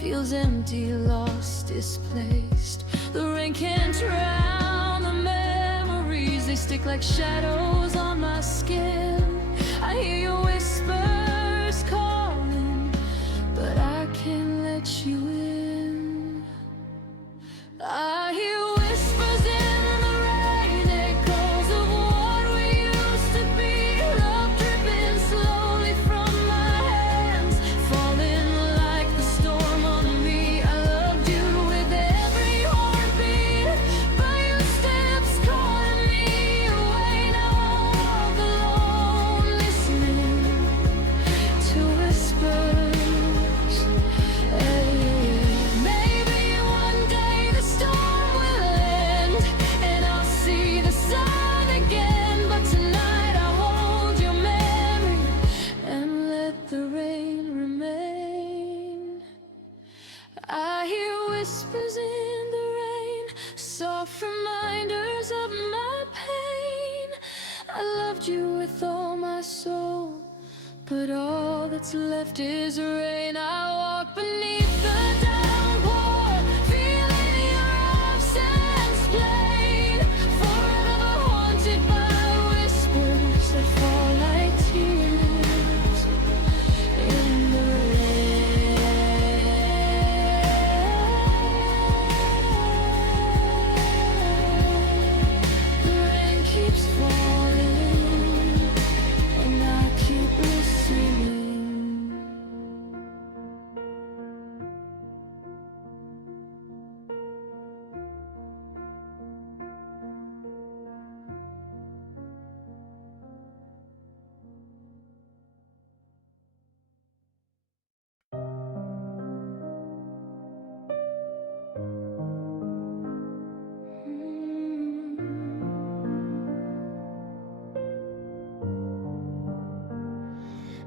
feels empty, lost, displaced. The rain can't drown the memories, they stick like shadows on my skin. I hear your whispers calling, but I can't let you in. I hear whispers in the rain, echoes of what we used to be. Love dripping slowly from my hands, falling like the storm on me. I loved you with every heartbeat, but your steps calling me away. Now I walk alone, listening to whispers. Maybe one day the storm will end and I'll see the sun again. But tonight I hold your memory and let the rain remain. I hear whispers in the rain, soft reminders of my pain. I loved you with all my soul, but all that's left is rain. I walk beneath the downpour, feeling your absence plain. Forever haunted by whispers that fall like tears in the rain. The rain keeps falling and I keep listening.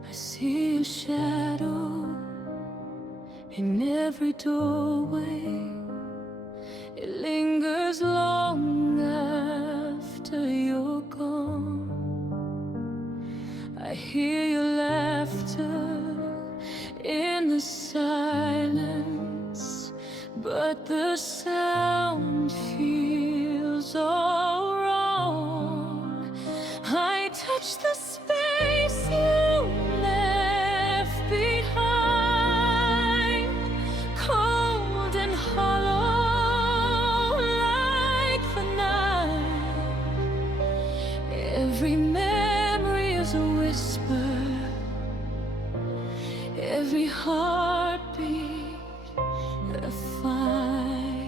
I see a shadow in every doorway. It lingers long after you're gone. I hear your laughter in the silence, but the sound feels all wrong. I touch the space you left behind, cold and hollow like the night. Every memory is a whisper, every heartbeat a fight.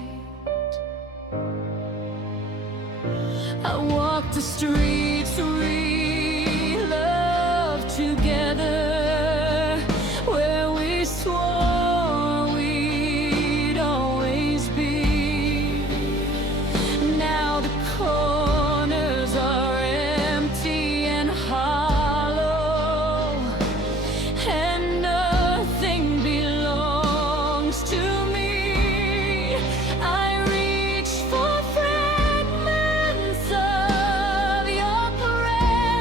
I walk the streets we loved together, where we swore we'd always be. Now the corners are empty and hollow, and nothing belongs to me. I reach for fragments of your presence.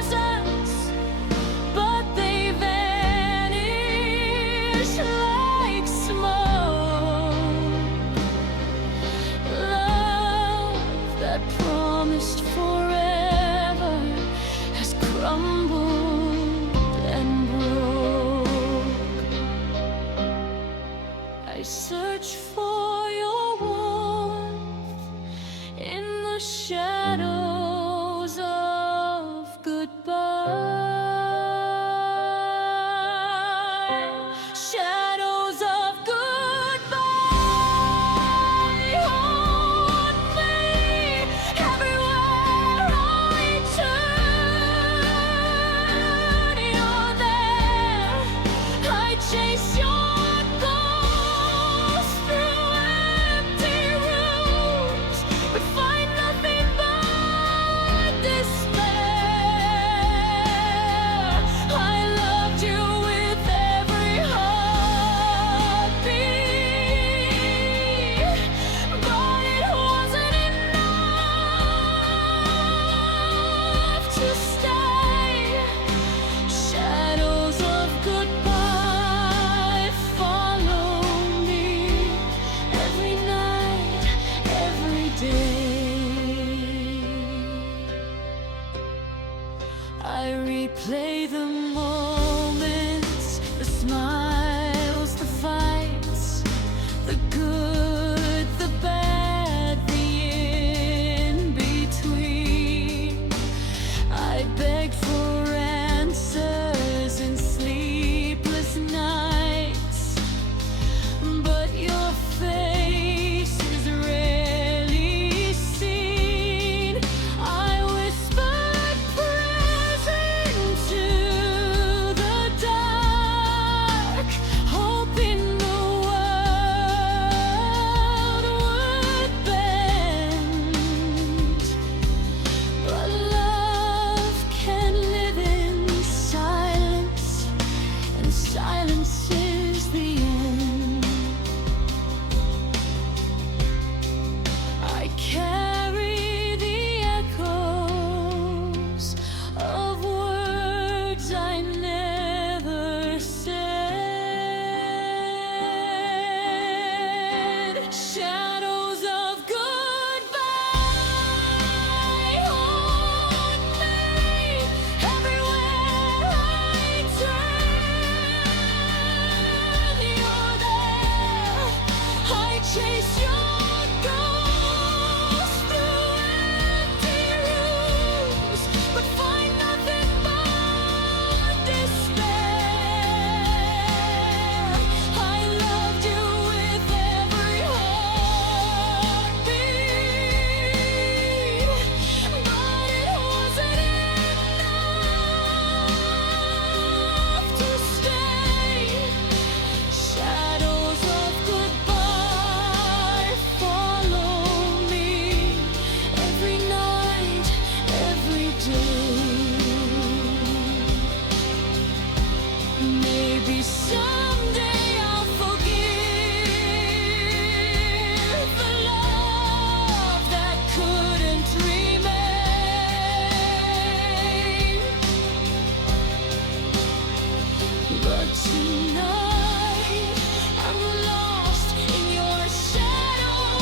Tonight, I'm lost in your shadow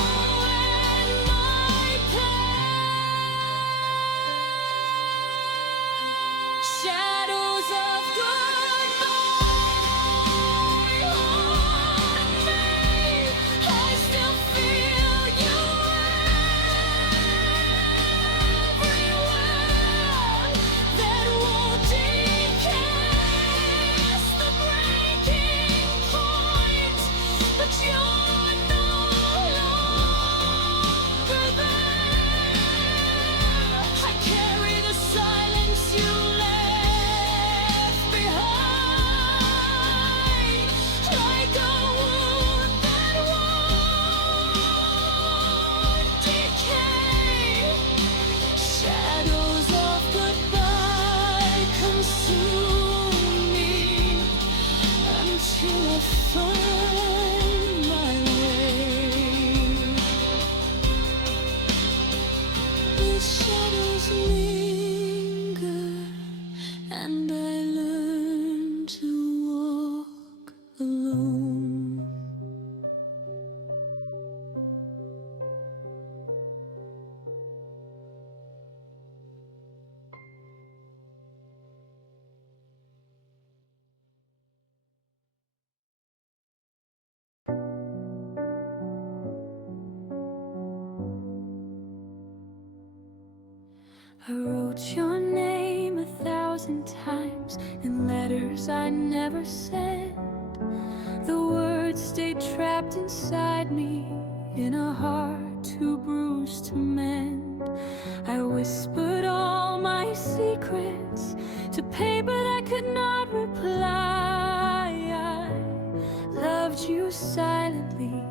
and my pain. Shadows of goodbye haunt me. I still feel you everywhere. That won't decay the breaking point, but you're no longer there. I carry the silence you left behind, like a wound that won't decay. Shadows of goodbye consume me until I find my way. The shadows linger, and I learn to walk alone. I wrote your name 1,000 times in letters I never sent. The words stayed trapped inside me in a heart too bruised to mend. I whispered all my secrets to paper that could not reply. I loved you silently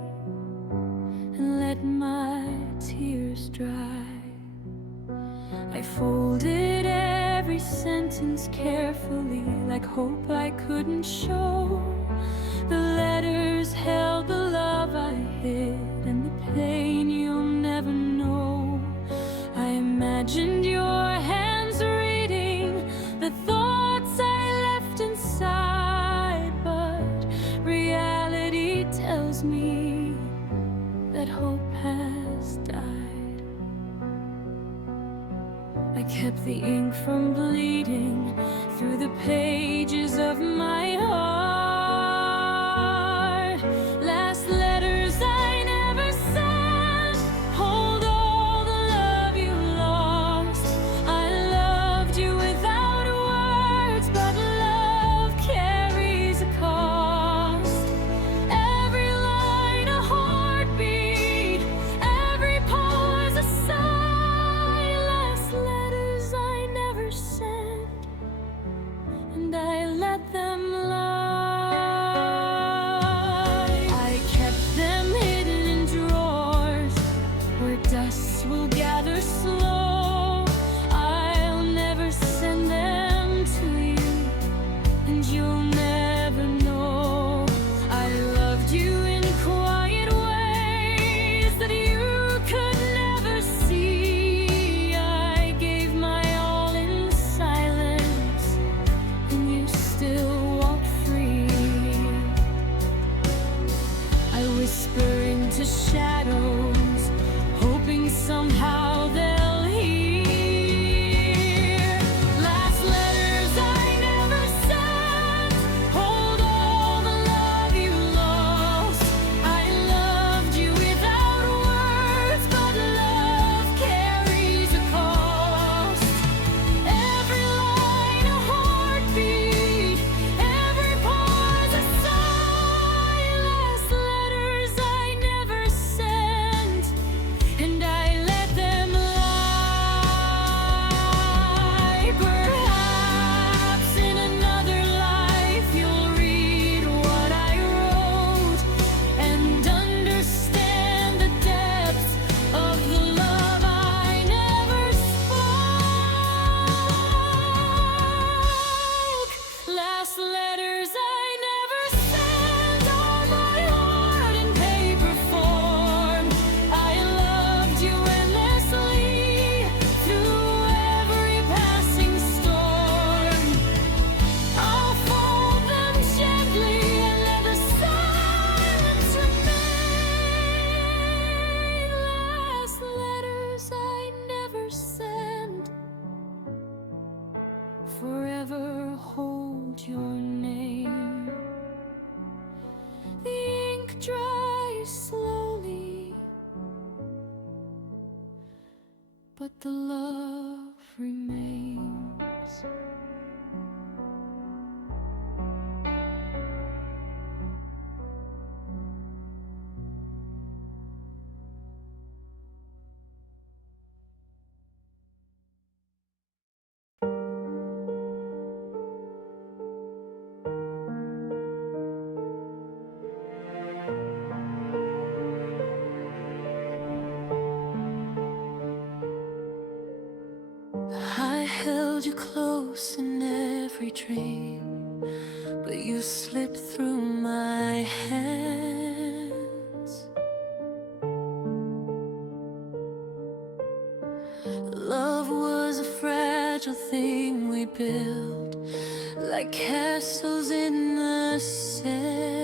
and let my tears dry. I folded every sentence carefully, like hope I couldn't show. The letters held the love I hid and the pain you'll never know. I imagined your hands reading the thoughts I left inside, but reality tells me that hope has died. I kept the ink from bleeding through the pages of my heart. Last letters I never sent hold all the love you lost. I loved you without words, but love carries a cost. Every line a heartbeat, every pause a sigh. Last letters I never sent, and I let them lie. I kept them hidden in drawers where dust will gather slow. I'll never send them to you, and you'll never know. I loved you in quiet ways that you could never see. I gave my all in silence, and you still walked free. I whisper into shadows, hoping somehow they'll hear. Last letters I never sent hold all the love you lost. I loved you without words, but love carries a cost. Every line a heartbeat, every pause a sigh. Last letters I never sent, and I let them lie. Perhaps in another life you'll read what I wrote and understand the depth of the love I never spoke. Last letters I never sent on my heart in paper form. I loved you endlessly through every passing storm. I'll fold them gently dries slowly, but the love remains. I held you close in every dream, but you slipped through my hands. Love was a fragile thing we built, like castles in the sand.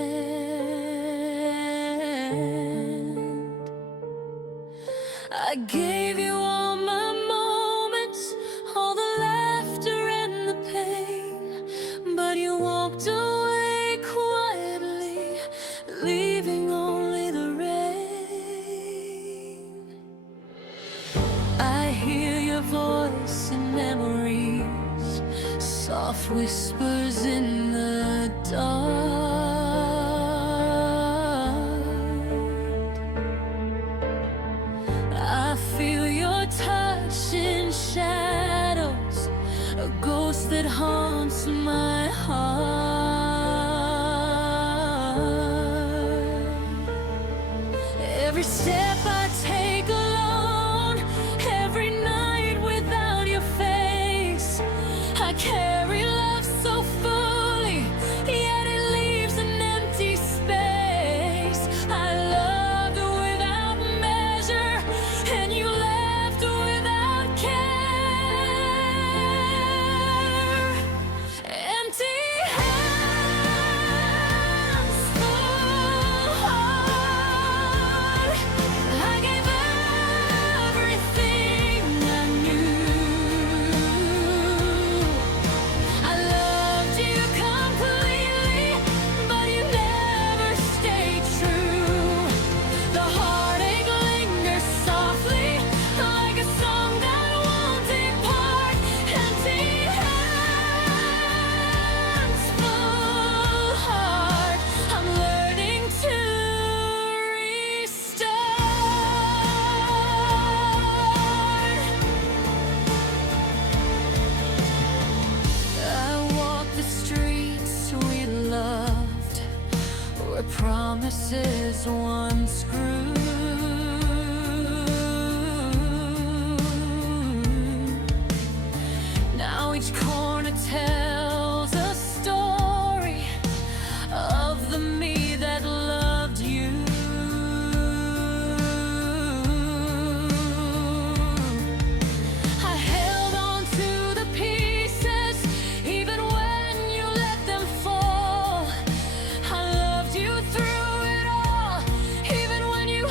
I gave you all my moments, all the laughter and the pain, but you walked away quietly, leaving only the rain. I hear your voice in memories, soft whispers in the dark. I feel your touch in shadows, a ghost that haunts my heart. Every step I take alone, every night without your face, I carry love so fully, yet it leaves an empty space. I loved without measure, and you left without care. Empty hands, full heart. I gave everything I knew. I loved you completely, but you never stayed true. The heartache lingers softly, like a song that won't depart. Empty hands, full heart. I'm learning to restart. I walk the streets we loved, where promises once grew. Now each corner tells a story of the me that loved you. I held on to the pieces, even when you let them fall. I loved you through it all, even when you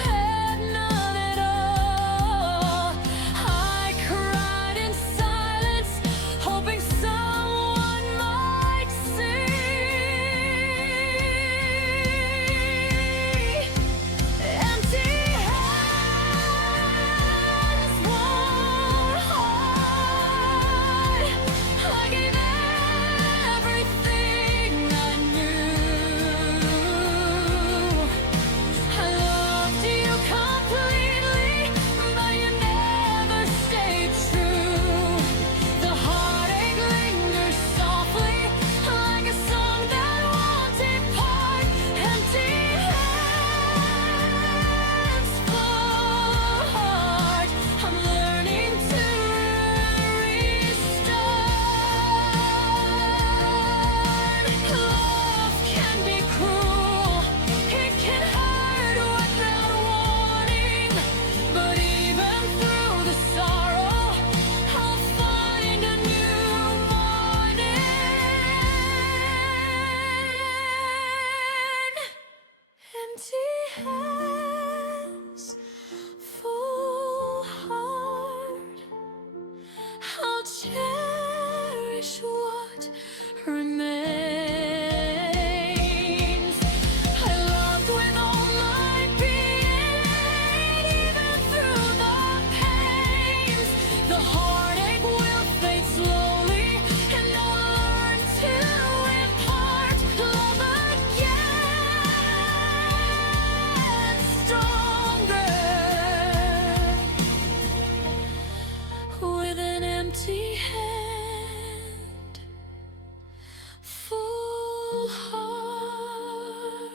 heart.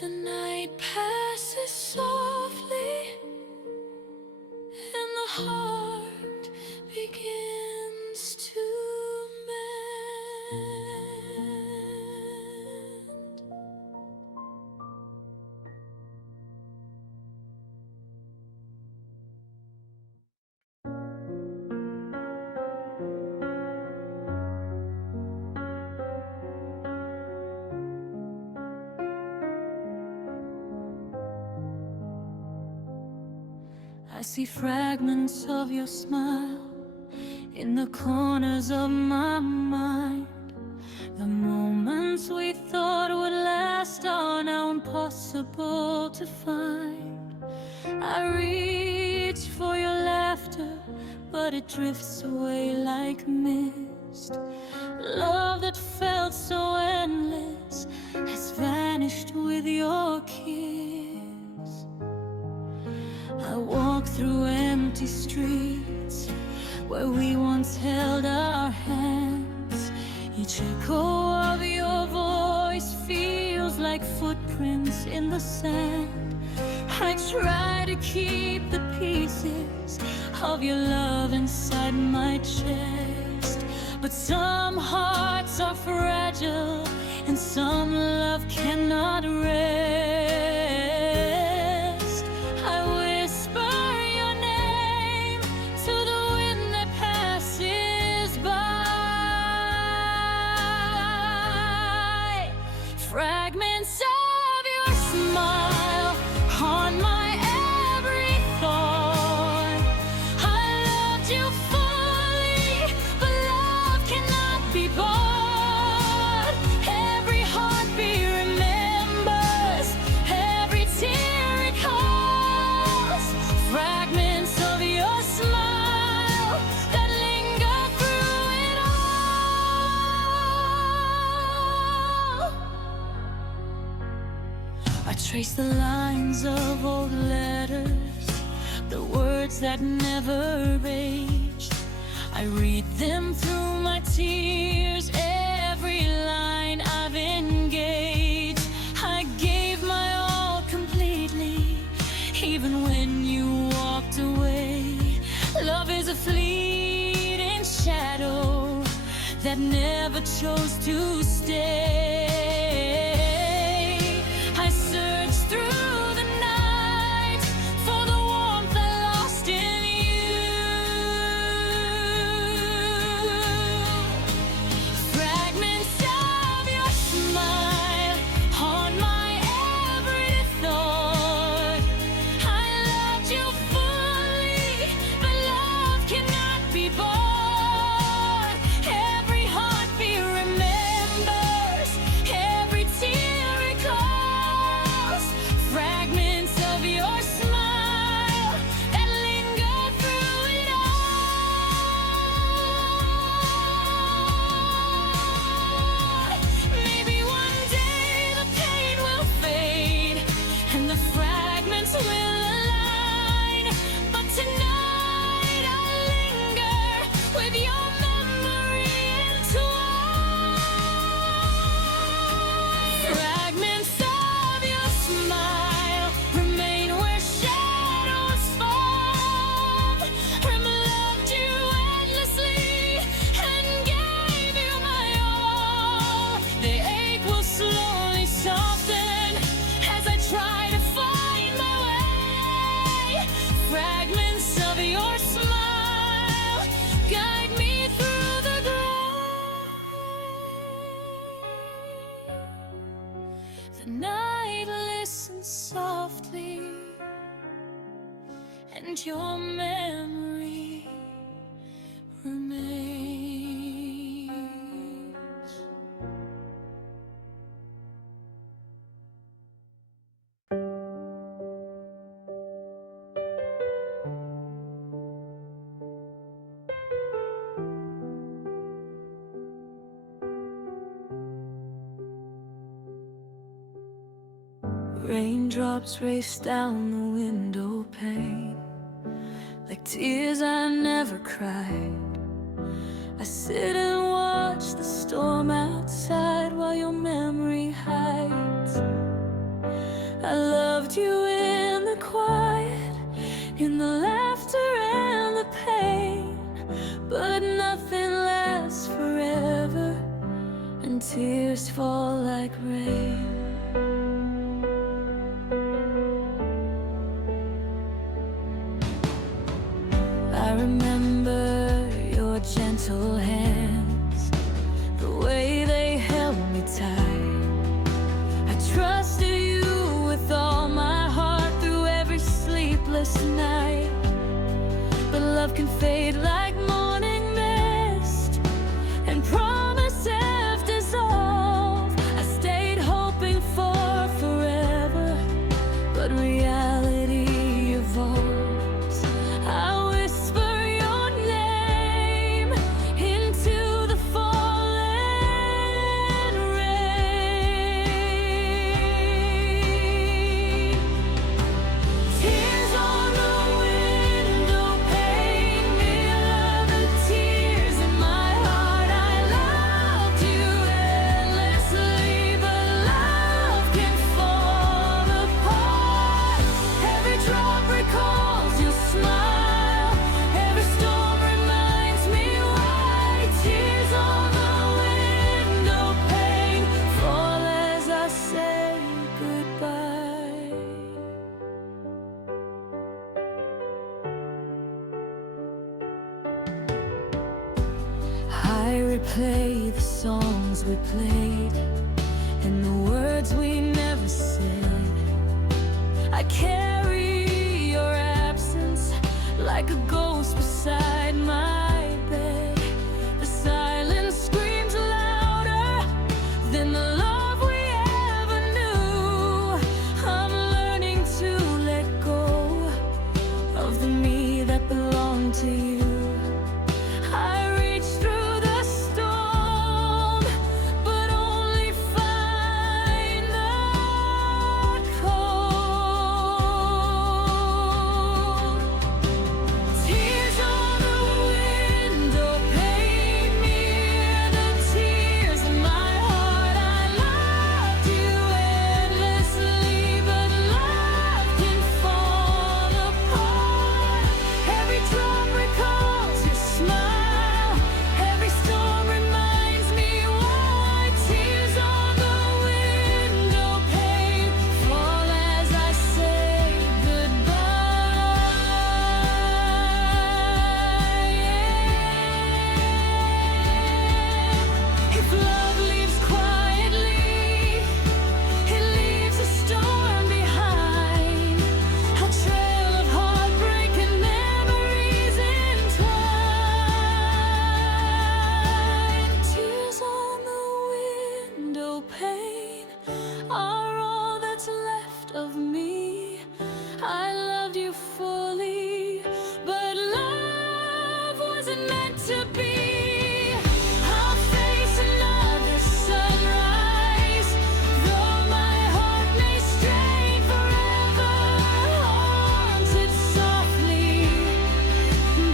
The night passes softly, and the heart begins to mend. I see fragments of your smile in the corners of my mind. The moments we thought would last are now impossible to find. I reach for your laughter, but it drifts away like mist. Love that felt so endless has vanished with your kiss. I walk through empty streets where we once held our hands. Each echo of your voice feels like footprints in the sand. I try to keep the pieces of your love inside my chest, but some hearts are fragile and some love cannot rest. Fragments of your smile haunt my every thought. I loved you fully, but love cannot be bought. Every heartbeat remembers, every tear recalls. Fragments of your smile that linger through it all. I trace the lines of old letters, the words that never aged. I read them through my tears, every line I've engaged. I gave my all completely, even when you walked away. Love is a fleeting shadow that never chose to stay. Through the night for the warmth I lost in you. Fragments of your smile haunt my every thought. I loved you fully, but love cannot be bought. Every heartbeat remembers, every tear recalls. Fragments of your smile that linger through it all. Maybe one day the pain will fade and the fragments will align, but tonight I linger with your memory entwined. Fragments of your smile remain where shadows fall. Loved you endlessly and gave you my all. The ache will slowly soften as I try to find my way. Fragments of your smile guide me through the gray. The night listens softly, and your memory remains. Raindrops race down the window pane like tears I never cried. I sit and watch the storm and tears fall like rain. I remember your gentle hands, the way they held me tight. I trusted you with all my heart through every sleepless night. But love can fade like morning mist, and promises dissolve. I stayed hoping for forever, but reality evolves. I whisper your name into the falling rain. Tears on the window pane mirror the tears in my heart. I loved you endlessly, but love can fall apart. Every drop recalls your smile, every storm reminds me why. Tears on the window pane fall as I say goodbye. I replay the songs we played and the words we never said. I carry your absence like a ghost beside my bed. The silence screams louder than the love we ever knew. I'm learning to let go of the me that belonged to you. I reach through the storm, but only find the cold. Tears on the window pane mirror the tears in my heart. I loved you endlessly, but love can fall apart. Every drop recalls your smile, every storm reminds me why. Tears on the window pane fall as I say goodbye. If love leaves quietly, it leaves a storm behind, a trail of heartbreak and memories entwined. Tears on the window pane are all that's left of me. I loved you fully, but love wasn't meant to be. I'll face another sunrise, though my heart may stray forever, haunted softly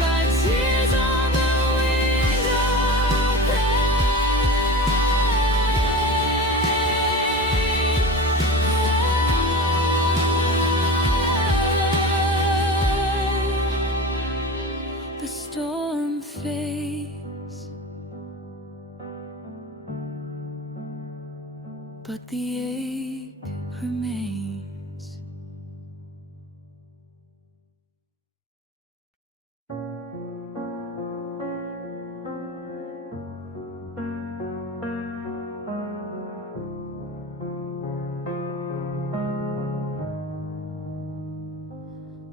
by tears on the window pane. The storm fades, but the ache remains.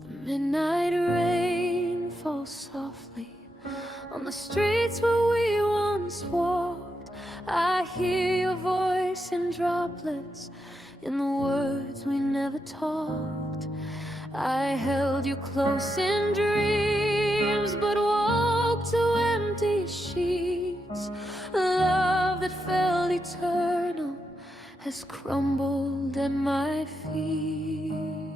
The midnight rain falls softly on the streets where we once walked. I hear your voice in droplets in the words we never talked. I held you close in dreams, but woke to empty sheets. Love that felt eternal has crumbled at my feet.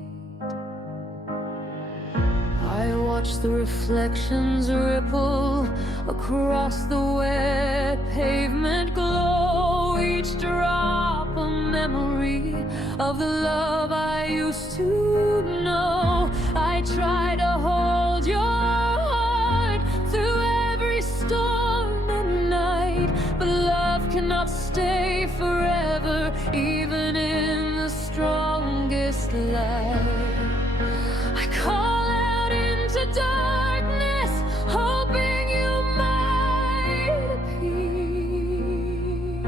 I watch the reflections ripple across the wet pavement, glow each drop a memory of the love I used to know. I try to hold your heart through every storm and night, but love cannot stay forever, even in the strongest light. I call out into darkness, hoping you might appear.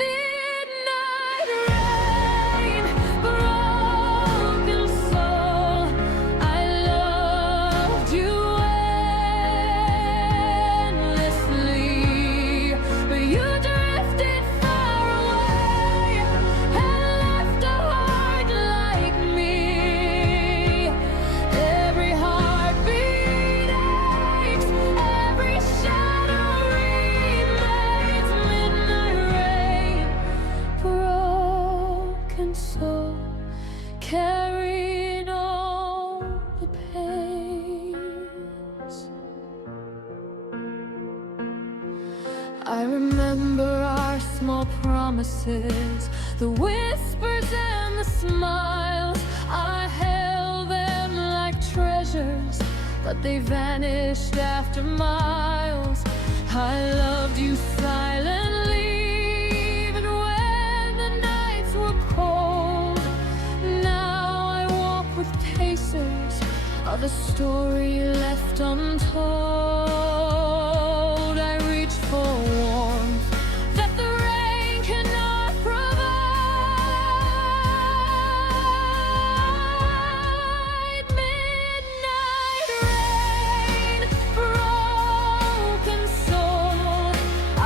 Midnight rain, broken soul, I loved you endlessly, but you drifted far away and left a heart like me. Every heartbeat aches, every shadow remains. Midnight rain, broken soul, carrying all the pains. I remember our small promises, the whispers and the smiles. I held them like treasures, but they vanished after miles. I loved you silently, even when the nights were cold. Now I walk with pacers of a story left untold. I reach for warmth that the rain cannot provide. Midnight rain, broken soul, I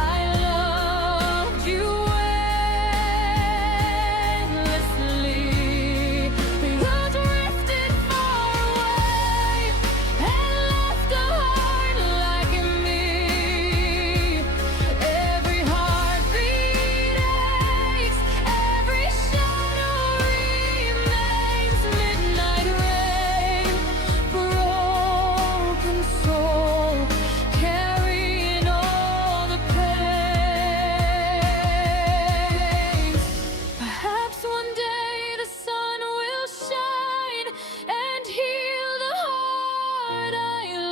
loved you endlessly, but you drifted far away and left a heart like me. Every heartbeat aches, every shadow remains. Midnight rain, broken soul, carrying all the pains. Perhaps one day the sun will shine and heal the heart I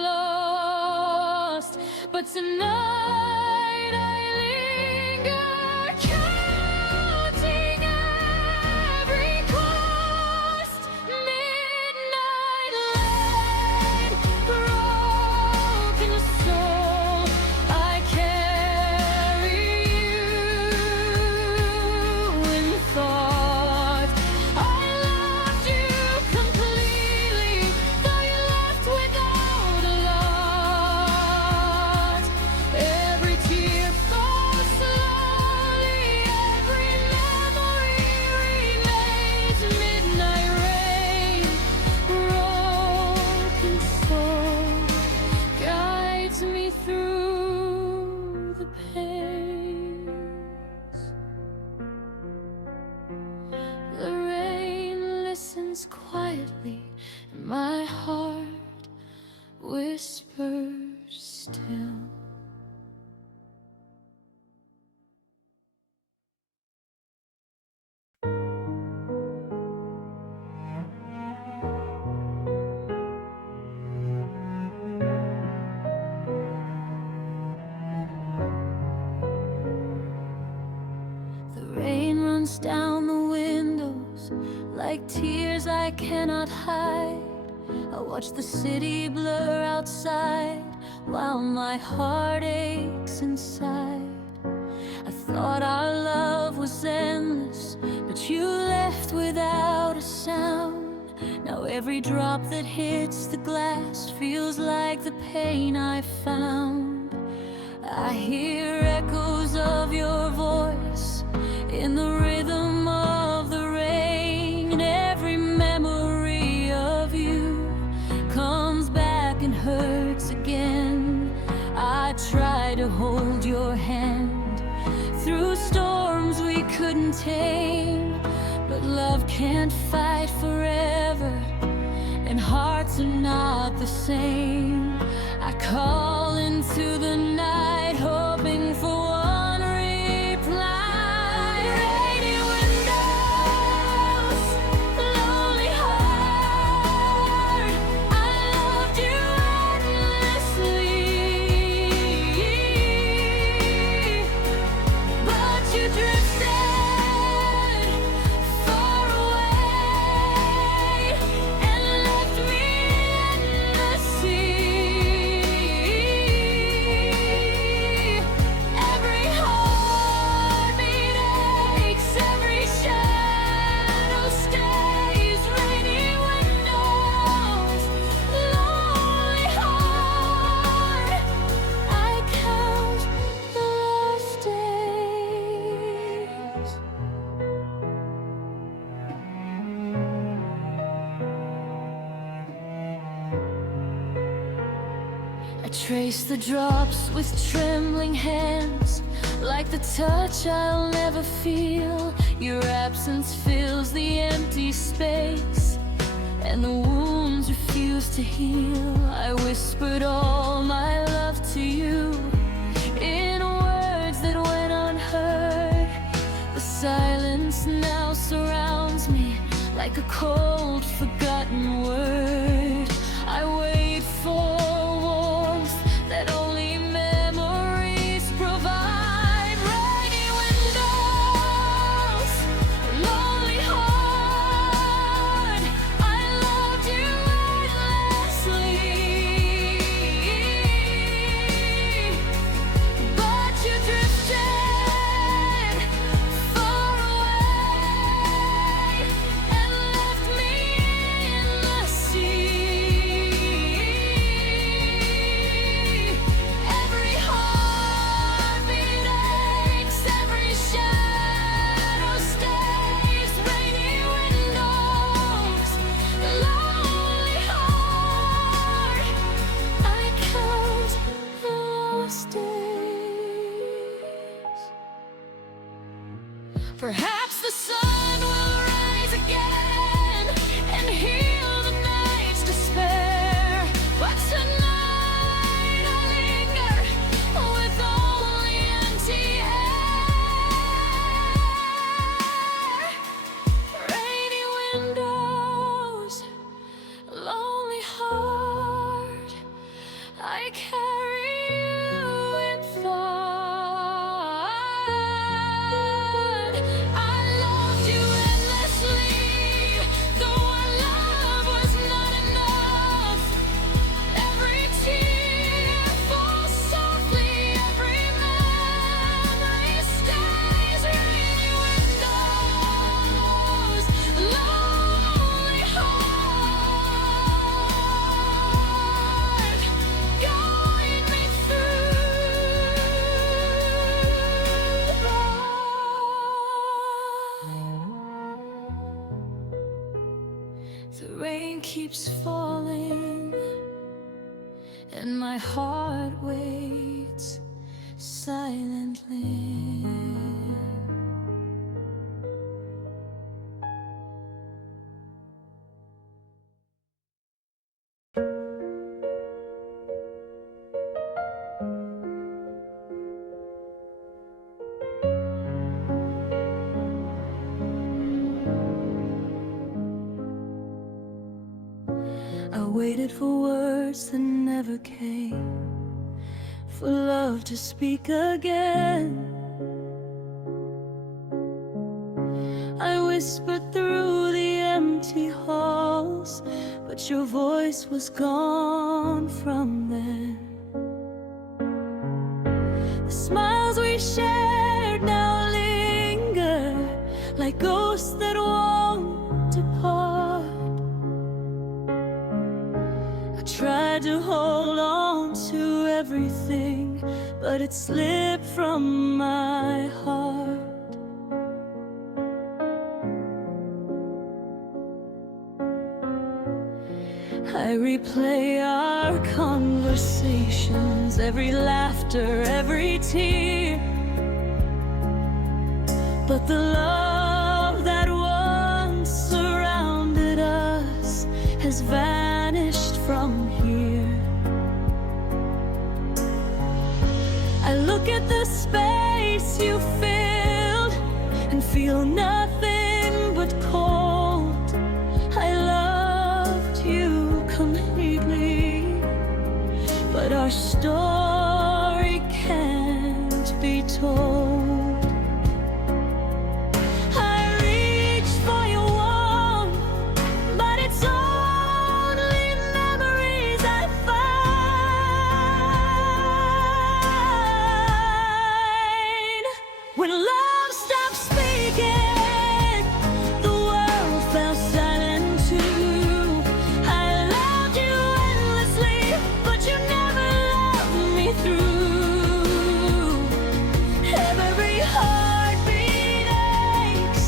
lost, but tonight I linger, counting every cost. Midnight lane, broken soul, I carry you in thought. I loved you completely, though you left without a lot. Every tear falls slowly, every memory remains. Midnight rain, broken soul, guides me through the pains. The rain listens quietly, and my heart whispers still. The rain runs down the windows like tears I cannot hide. I watch the city blur outside while my heart aches inside. I thought our love was endless, but you left without a sound. Now every drop that hits the glass feels like the pain I found. I hear echoes of your voice in the rhythm of the rain. Every memory of you comes back and hurts again. I try to hold your hand through storms we couldn't tame, but love can't fight forever, and hearts are not the same. I call into the night, hoping for one reply. Rainy windows, lonely heart, I loved you endlessly. trace the drops with trembling hands, like the touch I'll never feel. Your absence fills the empty space, and the wounds refuse to heal. I whispered all my love to you in words that went unheard. The silence now surrounds me like a cold, forgotten word. I wait for warmth that only memories provide. Rainy windows, lonely heart, I loved you endlessly, but you drifted far away and left me in the sea. Every heartbeat aches, every shadow stays. Rainy windows, lonely heart, I count lost days. Perhaps the sun will rise again and heal the night's despair, but tonight I linger with only empty air. Rainy windows, lonely heart, I carry you in thought. I loved you endlessly, though our love was not enough. Every tear falls softly, every memory stays. Rainy windows, lonely heart, guide me through. The rain keeps falling, and my heart waits silently. I waited for words that never came, for love to speak again. I whispered through the empty halls, but your voice was gone from then. The smiles we shared now linger, like ghosts that won't depart. I tried to hold on to everything, but it slipped from my heart. I replay our conversations, every laughter, every tear, but the love that once surrounded us has vanished from here. I look at the space you filled and feel nothing but cold. I loved you completely, but our story can't be told. I reach for your warmth, but it's only memories I find. When love stops speaking, the world fell silent too. I loved you endlessly, but you never loved me through. Every heartbeat aches,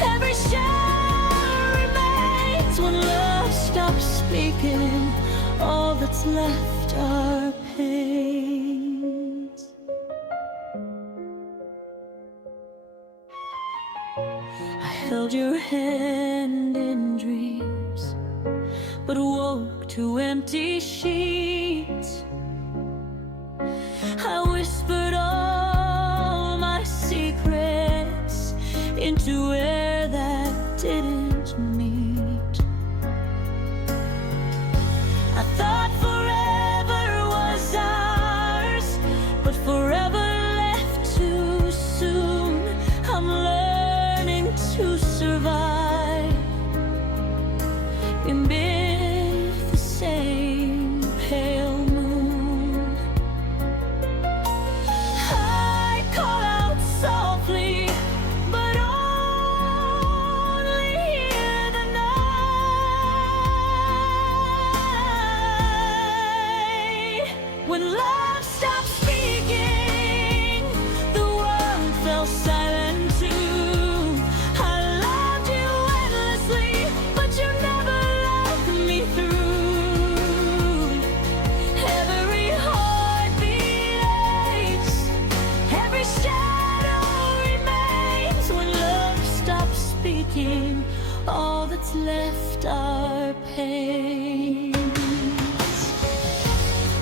every shadow remains. When love stops speaking, all that's left are pains. held your hand in dreams, but woke to empty sheets. I whispered all my secrets into air that didn't meet. I thought forever was ours, but forever left too soon. I'm learning to survive beneath the same pale moon. I call out softly, but only hear the night. When love stopped speaking, the world fell silent too. I loved you endlessly, but you never loved me through. Every heartbeat aches, every shadow remains. When love stops speaking, all that's left are pains.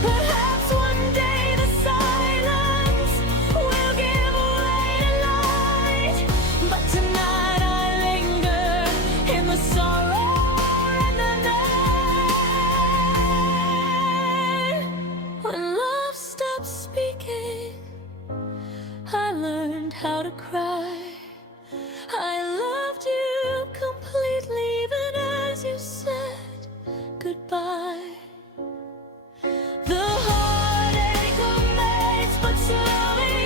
Perhaps one day the silence will give way to light, but tonight I linger in the sorrow and the night. When love stops speaking, I learned how to cry. I loved you completely, even as you said goodbye. The heartache remains, but slowly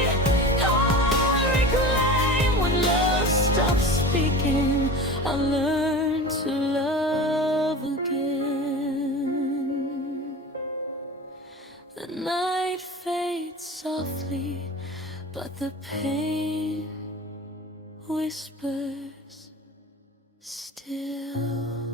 I'll reclaim. When love stops speaking, I learn to love again. The night fades softly, but the pain whispers still.